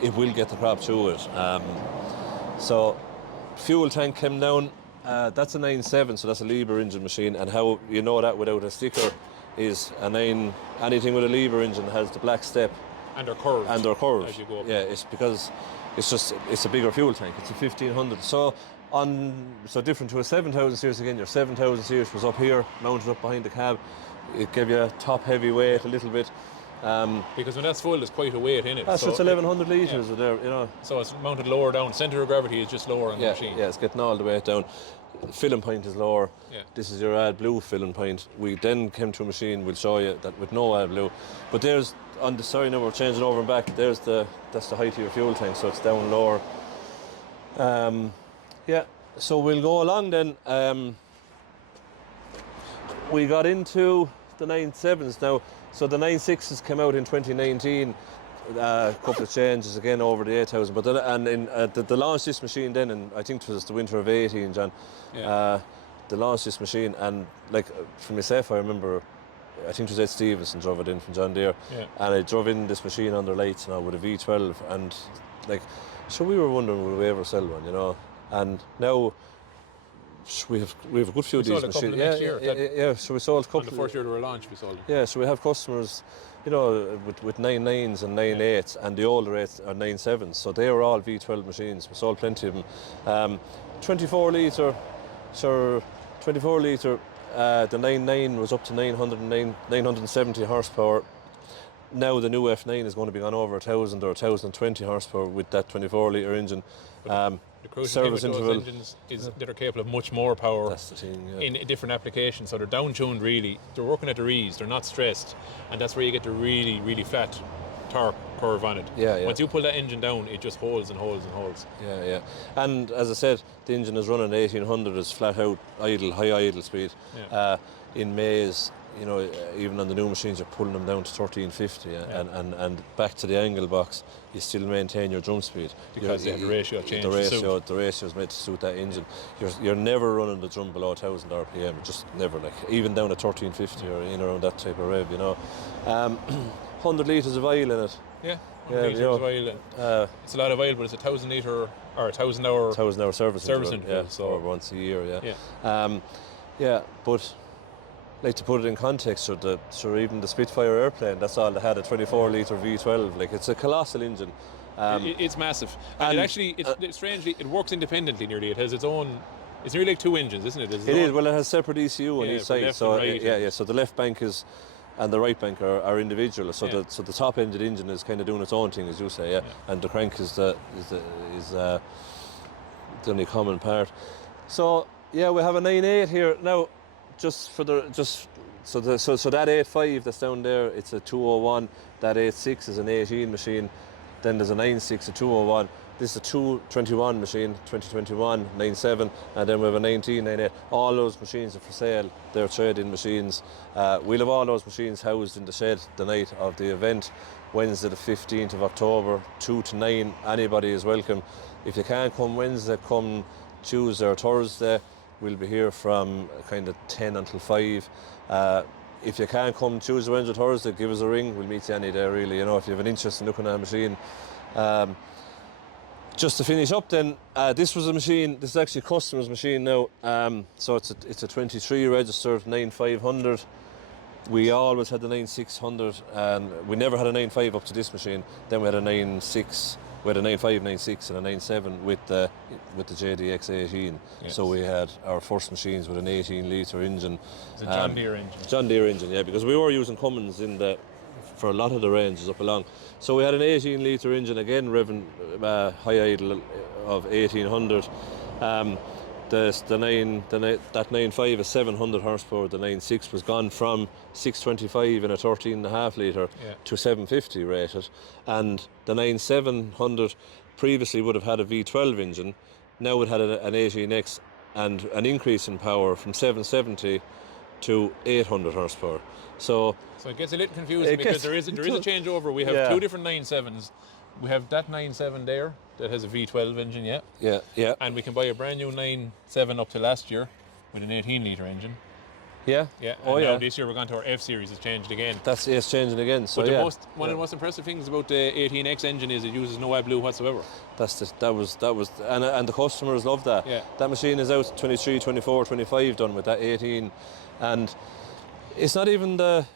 It will get the crop through it. So fuel tank came down. That's a 9.7, so that's a Liebherr engine machine, and how you know that without a sticker is anything with a Liebherr engine has the black step and they're curved as you go up. Yeah, it's because it's a bigger fuel tank. It's a 1500. So different to a 7000 series. Again, your 7000 series was up here, mounted up behind the cab. It gave you a top heavy weight a little bit. Because when that's full, there's quite a weight in it. So it's 1100 litres there, So it's mounted lower down. Centre of gravity is just lower on the machine. Yeah, it's getting all the way down. Filling point is lower. Yeah. This is your AdBlue filling point. We then came to a machine, we'll show you, that with no AdBlue. But there's, now we're changing over and back, that's the height of your fuel tank, so it's down lower. So we'll go along then. We got into the 9.7s now. So the 9.6s came out in 2019, a couple of changes again over the 8,000. But they launched this machine then, and I think it was the winter of 18, John. Yeah. They launched this machine, and like for myself, I remember, I think it was Ed Stevenson drove it in from John Deere, and I drove in this machine under lights now with a V12, and like, so we were wondering would we ever sell one, and now. We have a good few of these machines. So we sold a couple. The first year they were launched, we sold them. Yeah, so we have customers, with 9.9s and 9.8s, and the older 8s are 9.7s. So they are all V12 machines. We sold plenty of them. 24 litre. The 9.9 was up to 970 horsepower. Now the new F9 is going to be on over 1,000 or 1,020 horsepower with that 24 litre engine. The crucial thing with those engines is that they're capable of much more power. That's the thing, in different applications. So they're down-tuned really. They're working at their ease. They're not stressed. And that's where you get the really, really flat torque curve on it. Yeah. Once you pull that engine down, it just holds and holds and holds. Yeah. And as I said, the engine is running 1800 is flat out idle, high idle speed. Yeah. In maize, even on the new machines, you're pulling them down to 1350, and back to the angle box, you still maintain your drum speed because the ratio changes. The ratio is made to suit that engine. You're never running the drum below 1,000 RPM, just never. Like even down at 1350 or in around that type of rev, 100 litres of oil in it. Yeah, 100 litres of oil. It's a lot of oil, but it's 1,000 litre or 1,000 hour. 1,000 hour service interval. Yeah, so or once a year. But. Like, to put it in context, even the Spitfire airplane, that's all they had, a 24 litre V12. Like, it's a colossal engine. It's massive. And it actually, strangely, it works independently nearly. It has its own, it's nearly like two engines, isn't it? It is. Well, it has separate ECU on each side. So right, so the left bank and the right bank are individual. So the top ended engine is kind of doing its own thing, as you say, and the crank is the only common part. So yeah, we have a 9.8 here now. Just for the so that 8.5 that's down there, it's a 201. That 8.6 is an 18 machine. Then there's a 9.6, a 201. This is a 221 machine, 2021 9.7, and then we have a 19 9.8. All those machines are for sale. They're trade-in machines. We'll have all those machines housed in the shed the night of the event, Wednesday the 15th of October, 2 to 9. Anybody is welcome. If you can't come Wednesday, come Tuesday or Thursday. We'll be here from kind of 10 until 5. If you can't come Tuesday, Wednesday, Thursday, give us a ring. We'll meet you any day, really. You know, if you have an interest in looking at a machine. Just to finish up, then this was a machine. This is actually a customer's machine now. So it's a 23 registered 9500. We always had the 9600, and we never had a 95 up to this machine. Then we had a 96. We had a 95, 96 and a 97 with the JDX 18. Yes. So we had our first machines with an 18 litre engine. It's a John Deere engine. John Deere engine, yeah, because we were using Cummins for a lot of the ranges up along. So we had an 18 litre engine again, revving high idle of 1800. That 9.5 is 700 horsepower. The 9.6 was gone from 625 in a 13.5 litre to 750 rated, and the 9.700 previously would have had a V12 engine. Now it had an 18X and an increase in power from 770 to 800 horsepower. So it gets a little confusing because there is a changeover. We have two different 9.7s. We have that 9.7 there that has a V12 engine, yeah. And we can buy a brand new 9.7 up to last year with an 18 litre engine. Yeah. And now this year we're going to our F series. It's changed again. It's changing again. So but one of the most impressive things about the 18X engine is it uses no AdBlue whatsoever. That was and the customers love that. Yeah. That machine is out 23, 24, 25 done with that 18, and it's not even the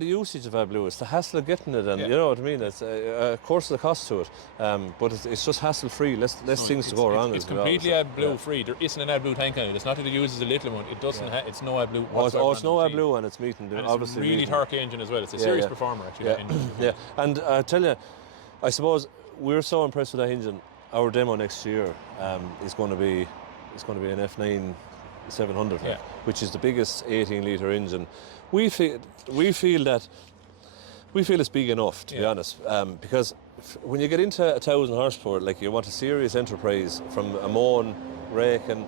usage of AdBlue. It's the hassle of getting it, and you know what I mean. It's of course the cost to it, but it's just hassle free. Less things to go wrong. It's completely AdBlue free. There isn't an AdBlue tank on it. It's not that it uses a little one. It doesn't. It's no AdBlue. It's no AdBlue, and it's meeting the obviously. It's a really torquey engine as well. It's a serious performer actually. That engine. Yeah, and I tell you, I suppose we're so impressed with that engine. Our demo next year is going to be an F9 700, which is the biggest 18 litre engine. We feel it's big enough, to be honest, because when you get into 1,000 horsepower, like you want a serious enterprise from a mown, rake, and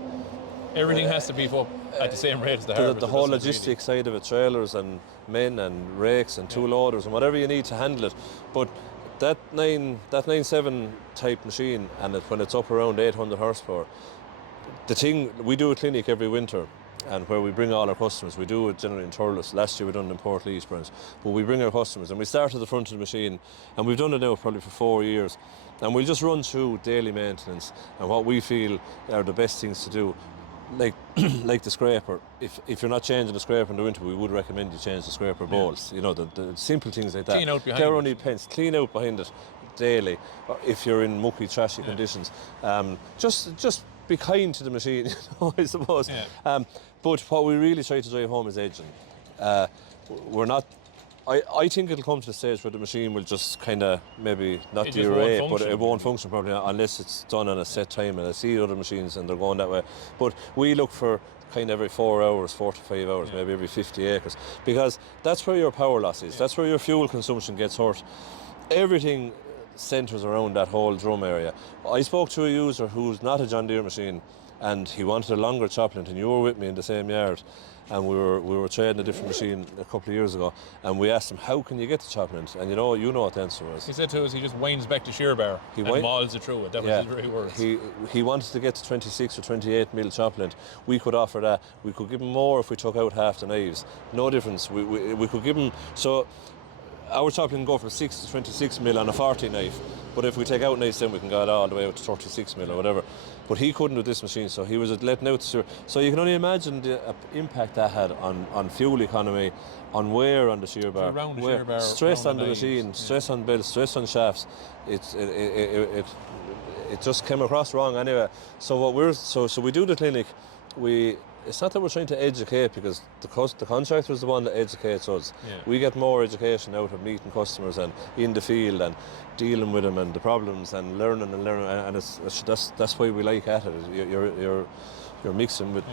everything has to be up at the same rate as the harvest. The whole logistics side of it, trailers and men and rakes and tool loaders and whatever you need to handle it. But that 9.7 type machine, and when it's up around 800 horsepower, we do a clinic every winter, and where we bring all our customers. We do it generally in Thurles. Last year we done it in Port Leash branch, but we bring our customers and we start at the front of the machine, and we've done it now probably for 4 years, and we'll just run through daily maintenance and what we feel are the best things to do. Like the scraper, if you're not changing the scraper in the winter, we would recommend you change the scraper bolts. You know, the simple things like that. Clean out behind They're only pence. Clean out behind it daily, if you're in mucky, trashy conditions. Just be kind to the machine, you know, I suppose. But what we really try to drive home is edging. We're not. I think it'll come to the stage where the machine will just kind of maybe not derate, but it won't function probably unless it's done on a set time. And I see other machines and they're going that way. But we look for kind of every 4 hours, 4 to 5 hours, maybe every 50 acres, because that's where your power loss is. That's where your fuel consumption gets hurt. Everything centres around that whole drum area. I spoke to a user who's not a John Deere machine, and he wanted a longer choplint, and you were with me in the same yard, and we were trading a different machine a couple of years ago, and we asked him, how can you get the choplint? And you know what the answer was. He said to us he just winds back the shear bar and mauls it through it. That was his very words. He wanted to get to 26 or 28 mil choplint. We could offer that. We could give him more if we took out half the knives. No difference. We could give him, so our choplint can go from 6 to 26 mil on a 40 knife, but if we take out knives, then we can go all the way out to 36 mil or whatever. But he couldn't with this machine, so he was letting out the shear. So you can only imagine the impact that had on fuel economy, on wear on the shear bar, stress on the machine, stress on belts, stress on shafts. It just came across wrong anyway. So so we do the clinic. it's not that we're trying to educate, because the contractor is the one that educates us. We get more education out of meeting customers and in the field and dealing with them and the problems and learning, and that's why we like at it. You're mixing with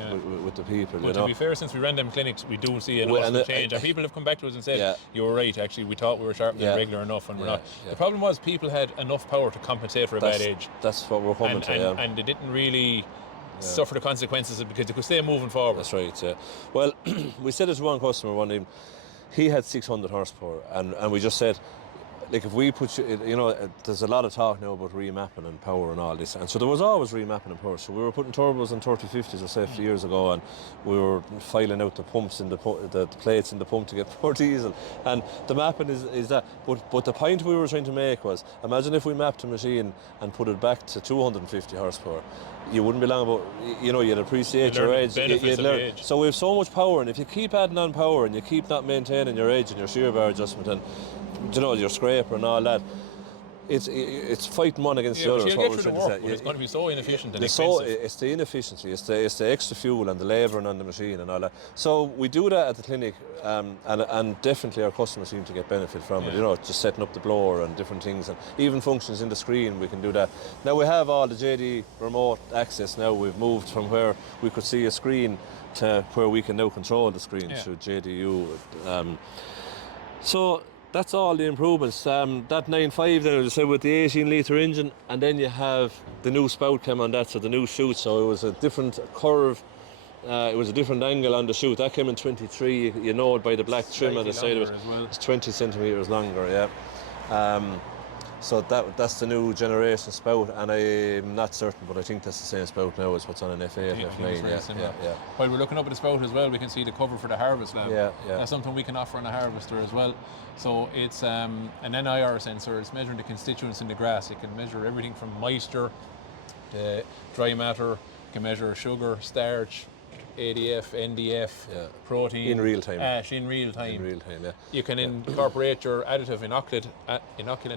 the people. But to be fair, since we ran them clinics, we do see a noticeable change. And people have come back to us and said, you were right, actually, we thought we were sharpening regular enough, and we're not. The problem was people had enough power to compensate for a bad age. That's what we're coming to, and they didn't really suffer the consequences because they could stay moving forward. That's right, yeah. Well, we said it to one customer one evening, he had 600 horsepower, and we just said, like, if we put there's a lot of talk now about remapping and power and all this, and so there was always remapping and power. So we were putting turbos on 3050s or say a few years ago, and we were filing out the pumps in the plates in the pump to get more diesel, and the mapping is that. But the point we were trying to make was, imagine if we mapped a machine and put it back to 250 horsepower. You wouldn't be long about, you'd appreciate your age. You'd learn. So we have so much power, and if you keep adding on power and you keep not maintaining your age and your shear bar adjustment and your scraper and all that, it's fighting one against the other. You'll get through the work, but it's going to be so inefficient and expensive. It's the inefficiency, it's the extra fuel and the labouring on the machine and all that. So we do that at the clinic, and definitely our customers seem to get benefit from it. Just setting up the blower and different things, and even functions in the screen, we can do that. Now we have all the JD remote access. Now we've moved from where we could see a screen to where we can now control the screen through JDU. So that's all the improvements. That 9.5 there, as I said, with the 18 litre engine, and then you have the new spout came on that, so the new chute, so it was a different curve, it was a different angle on the chute. That came in 23, you know it by the black trim on the side of it. Well. It's 20 centimetres longer, so that's the new generation spout, and I'm not certain, but I think that's the same spout now as what's on an F8, F9. While we're looking up at the spout as well, we can see the cover for the harvest lab. That's something we can offer on a harvester as well. So it's an NIR sensor. It's measuring the constituents in the grass. It can measure everything from moisture to dry matter. It can measure sugar, starch, ADF, NDF, protein, in real time. Ash in real time. You can incorporate your additive inoculant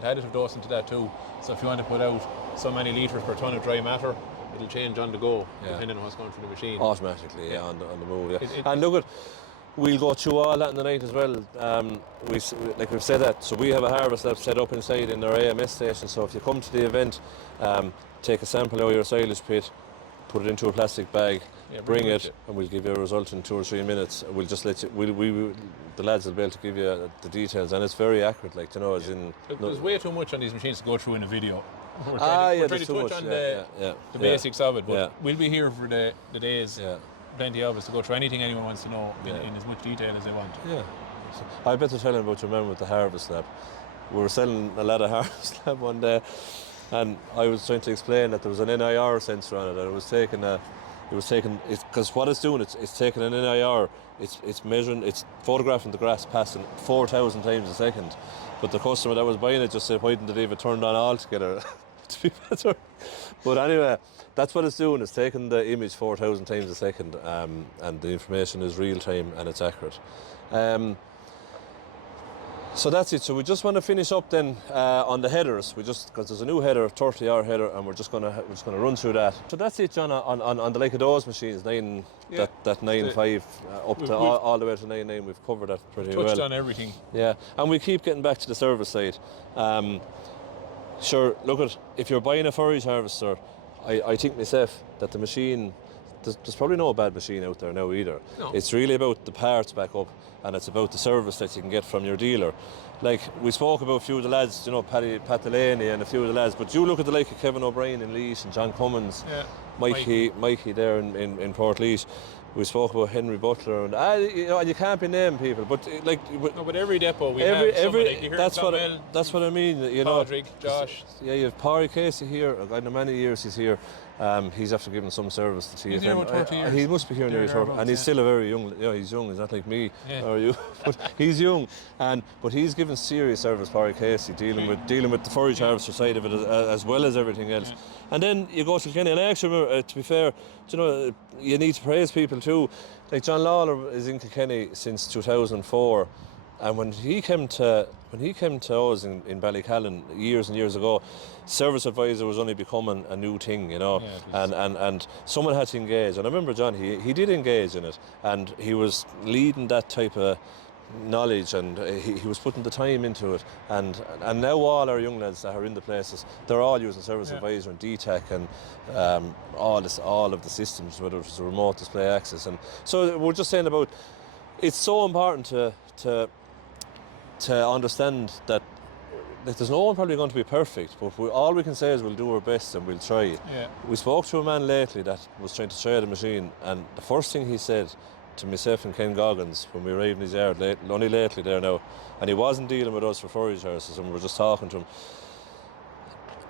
additive dose into that too. So if you want to put out so many litres per tonne of dry matter, it'll change on the go depending on what's going through the machine. Automatically, on the move. And look at, we'll go through all that in the night as well. Like we've said that, so we have a harvest lab set up inside in our AMS station. So if you come to the event, take a sample out of your silage pit, put it into a plastic bag, bring it, and we'll give you a result in 2 or 3 minutes. We'll just let you. The lads will be able to give you the details, and it's very accurate. As in, there's way too much on these machines to go through in a video. We're trying to touch on the basics of it, but we'll be here for the days. Plenty of us to go through anything anyone wants to know in as much detail as they want. I better tell you about your man with the harvest lab. We were selling a lot of harvest lab one day, and I was trying to explain that there was an NIR sensor on it, and it was taking because what it's doing, it's taking an NIR, it's measuring, it's photographing the grass passing 4,000 times a second. But the customer that was buying it just said, why didn't they leave it turned on altogether to be better? But anyway, that's what it's doing. It's taking the image 4,000 times a second, and the information is real time and it's accurate. So that's it. So we just want to finish up then on the headers. Because there's a new header, 30R header, and we're just gonna run through that. So that's it, John, on the like of those machines, that 9.5 up to all the way to 9.9. We've covered that pretty well. Touched on everything. Yeah, and we keep getting back to the service side. Sure, look at, if you're buying a forage harvester, I think myself that the machine, there's probably no bad machine out there now either. No. It's really about the parts back up, and it's about the service that you can get from your dealer. Like we spoke about a few of the lads, Pat Delaney and a few of the lads, but you look at the like of Kevin O'Brien in Leash and John Cummins, Mikey there in Port Leash. We spoke about Henry Butler, and and you can't be naming people, but but every depot we have somebody. That's what I mean. Padraig, Josh. Yeah, you have Parry Casey here. I know many years he's here. He's after giving some service to TFM. He's here about 30 years. He must be here nearly 30, and he's still a very young. He's young. He's not like me or you, but he's young. But he's given serious service, Parry Casey, dealing with the forage harvester side of it as well as everything else. And then you go to Kilkenny, and I actually remember, to be fair, you need to praise people too. Like John Lawler is in Kilkenny since 2004. when he came to us in Ballycallan years and years ago, service advisor was only becoming a new thing, you know, and someone had to engage. And I remember John, he did engage in it, and he was leading that type of knowledge, and he was putting the time into it, and now all our young lads that are in the places, they're all using service advisor and DTEC and all of the systems, whether it's remote display access. And so we're just saying about, it's so important to understand that there's no one probably going to be perfect, but all we can say is we'll do our best and we'll try. We spoke to a man lately that was trying to try the machine, and the first thing he said to myself and Ken Goggins when we arrived in his yard only lately there now, and he wasn't dealing with us for forage horses, and we were just talking to him,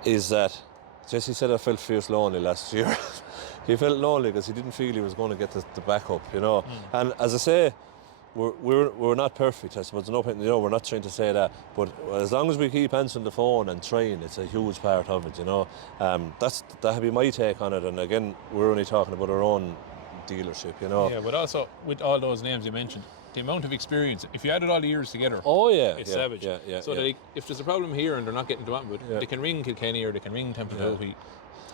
is that Jesse said, I felt fierce lonely last year. He felt lonely because he didn't feel he was going to get the backup, you know. And as I say, we're not perfect, I suppose. No, you know, we're not trying to say that, but as long as we keep answering the phone and trying, it's a huge part of it, you know. That'd be my take on it. And again, we're only talking about our own dealership, you know. Yeah, but also with all those names you mentioned, the amount of experience, if you added all the years together, it's savage. So that if there's a problem here and they're not getting to Atwood, they can ring Kilkenny or they can ring Templedohe.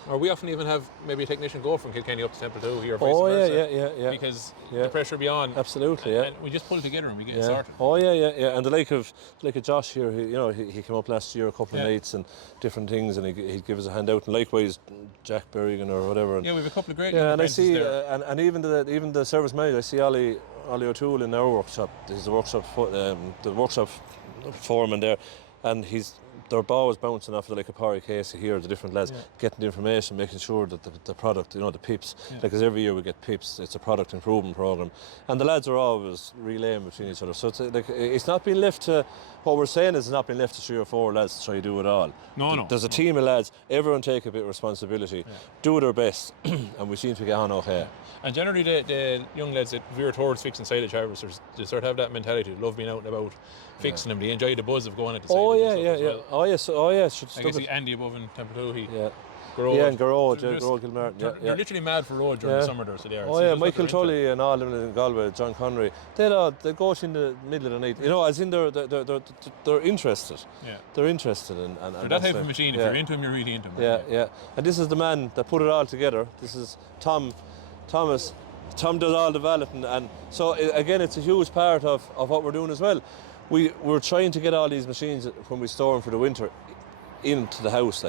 Or we often even have maybe a technician go from Kilkenny up to Templedohe or vice versa. Because the pressure be on. Absolutely, and we just pull together and we get it sorted. And the like of Josh here, he came up last year a couple of nights and different things, and he'd give us a hand out. And likewise, Jack Berrigan or whatever. And we have a couple of great. And I see, and even the service manager, I see Ollie O'Toole in our workshop. He's the workshop foreman there, and they're always bouncing off of like a Parry Casey here, the different lads, getting the information, making sure that the product, you know, the PIPs, because every year we get PIPs, it's a product improvement programme, and the lads are always relaying between each other. So it's not been left to, what we're saying is it's not been left to 3 or 4 lads to try to do it all. There's a team of lads, everyone take a bit of responsibility, do their best, and we seem to get on okay. And generally the young lads that veer towards fixing silage harvesters, they sort of have that mentality, they love being out and about fixing them, they enjoy the buzz of going at the silage. I see Andy above in Templedohe. And Garrod, Gilmartin. They're literally mad for road during the summer there, so they are. Michael Tully and all of them in Galway, John Connery, they go out in the middle of the night. You know, as in they're interested. They're interested in for that type of machine, if you're into him, you're really into him. And this is the man that put it all together. This is Thomas. Tom does all the development, and so again, it's a huge part of what we're doing as well. We're trying to get all these machines when we store them for the winter into the house,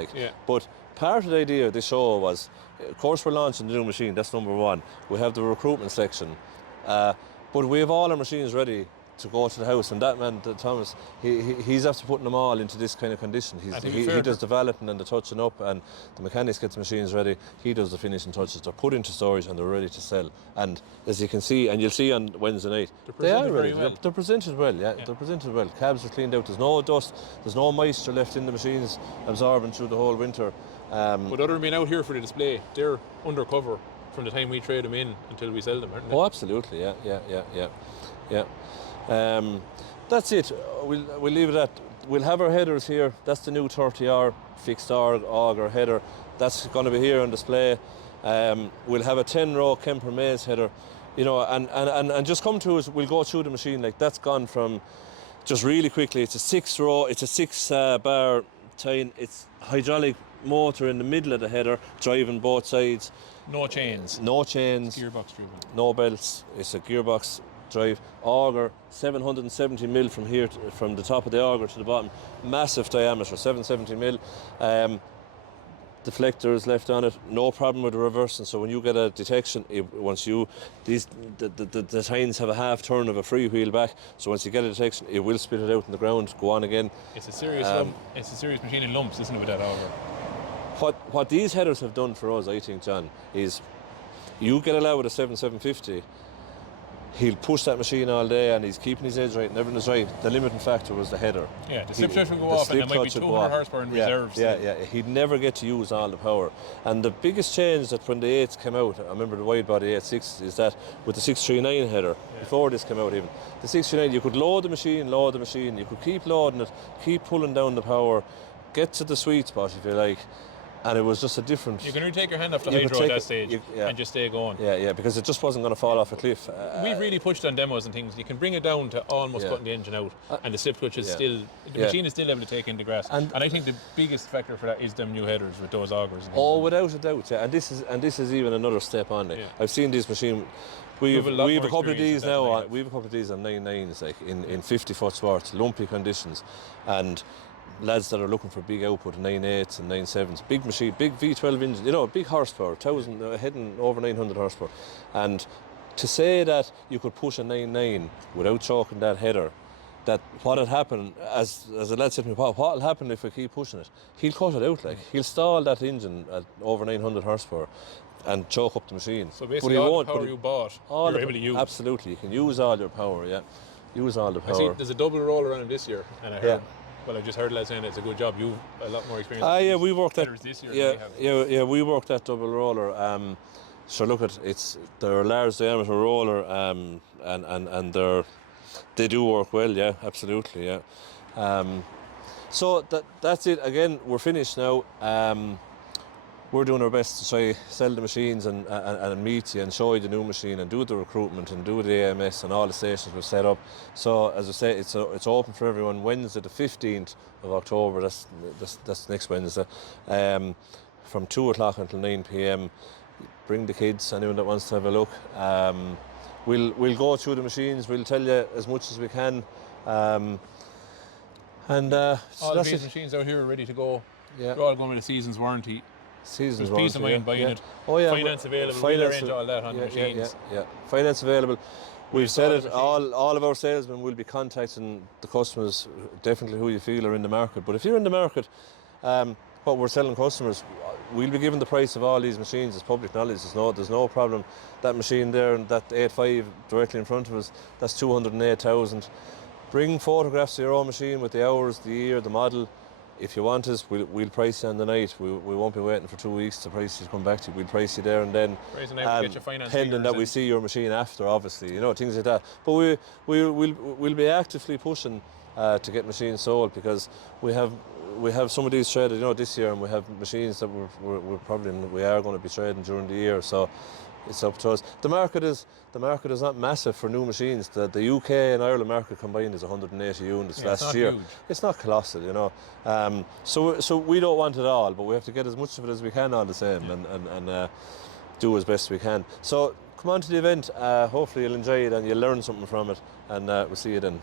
but part of the idea of this show was, of course, we're launching the new machine, that's number one. We have the recruitment section, but we have all our machines ready to go to the house, and that man, Thomas, he's after putting them all into this kind of condition. He does developing and the touching up, and the mechanics get the machines ready. He does the finishing touches. They're put into storage and they're ready to sell. And as you can see, and you'll see on Wednesday night, they are ready. They're presented well. They're presented well. Cabs are cleaned out. There's no dust. There's no moisture left in the machines, absorbing through the whole winter. But other than being out here for the display, they're undercover from the time we trade them in until we sell them, aren't they? Oh, absolutely. Yeah. That's it. We'll leave it at. We'll have our headers here. That's the new 30R fixed auger header. That's going to be here on display. We'll have a 10-row Kemper Maze header, you know, and just come to us. We'll go through the machine. Like, that's gone from, just really quickly, it's a 6-row, it's a 6-bar tine. It's hydraulic motor in the middle of the header, driving both sides. No chains. Gearbox driven. No belts. It's a gearbox drive. Auger, 770 mil from here, from the top of the auger to the bottom. Massive diameter, 770 mil. Deflectors left on it. No problem with the reversing. So when you get a detection, the tines have a half turn of a free wheel back. So once you get a detection, it will spit it out in the ground. Go on again. It's a serious It's a serious machine in lumps, isn't it, with that auger? What these headers have done for us, I think, John, is you get allowed with a 750. He'll push that machine all day and he's keeping his edge right and everything is right. The limiting factor was the header. Yeah, the slip touch will go off and there might be 200 horsepower in reserves. He'd never get to use all the power. And the biggest change that when the 8s came out, I remember the Widebody 8.6, is that with the 639 header, before this came out even, the 639, you could load the machine, you could keep loading it, keep pulling down the power, get to the sweet spot if you like, and it was just a different. You can really take your hand off the You could hydro at take that it- stage and just stay going. Yeah, because it just wasn't going to fall off a cliff. We've really pushed on demos and things. You can bring it down to almost cutting the engine out, and the slip switch is still, the machine is still able to take in the grass. And I think the biggest factor for that is them new headers with those augers. Oh, without a doubt, yeah. And this is even another step on it. Yeah. I've seen this machine. We have a lot a more couple of experience these with that now. than I have. We have a couple of these on 9.9s, like in 50-foot swarts, lumpy conditions, and lads that are looking for big output, 9.8s and 9.7s, big machine, big V12 engine, big horsepower, heading over 900 horsepower. And to say that you could push a 9.9 without choking that header, that what had happened, as a lad said to me, what will happen if we keep pushing it? He'll cut it out, like he'll stall that engine at over 900 horsepower and choke up the machine. So basically, all the power you bought, you're able to use. Absolutely, you can use all your power. Yeah, use all the I see power. there's a double roller on him this year, and I heard. Well, I just heard lads saying it's a good job. You've a lot more experience. Yeah, we worked that. This year than we have. We worked that double roller. So look at they're a large diameter roller, and they do work well. Yeah, absolutely. Yeah. So that's it. Again, we're finished now. We're doing our best to try sell the machines and meet you and show you the new machine and do the recruitment and do the AMS and all the stations we've set up. So as I say, it's open for everyone. Wednesday the 15th of October. That's next Wednesday, from 2 o'clock until 9 p.m. Bring the kids, anyone that wants to have a look. We'll go through the machines. We'll tell you as much as we can. All that's these it. machines out here are ready to go. Yeah. They're all going with a season's warranty. Season's There's peace of warranty, mind buying it. Oh yeah, Finance available. We'll arrange all that on the machines. Yeah. Finance available. We've said all it. the All of our salesmen will be contacting the customers. Definitely who you feel are in the market. But if you're in the market, what we're selling customers, we'll be giving the price of all these machines as public knowledge. There's no problem. That machine there and that 8.5 directly in front of us, that's 208,000. Bring photographs of your own machine with the hours, the year, the model. If you want us, we'll price you on the night. We won't be waiting for 2 weeks to price you to come back to you. We'll price you there and then. Price and get your finance pending that we see your machine after, obviously, things like that. But we'll be actively pushing to get machines sold, because we have some of these traded, this year, and we have machines that we are going to be trading during the year. So it's up to us. The market is not massive for new machines. The UK and Ireland market combined is 180 units last year. Huge. It's not colossal, So we don't want it all, but we have to get as much of it as we can all the same, and do as best we can. So come on to the event. Hopefully you'll enjoy it and you'll learn something from it, and we'll see you then.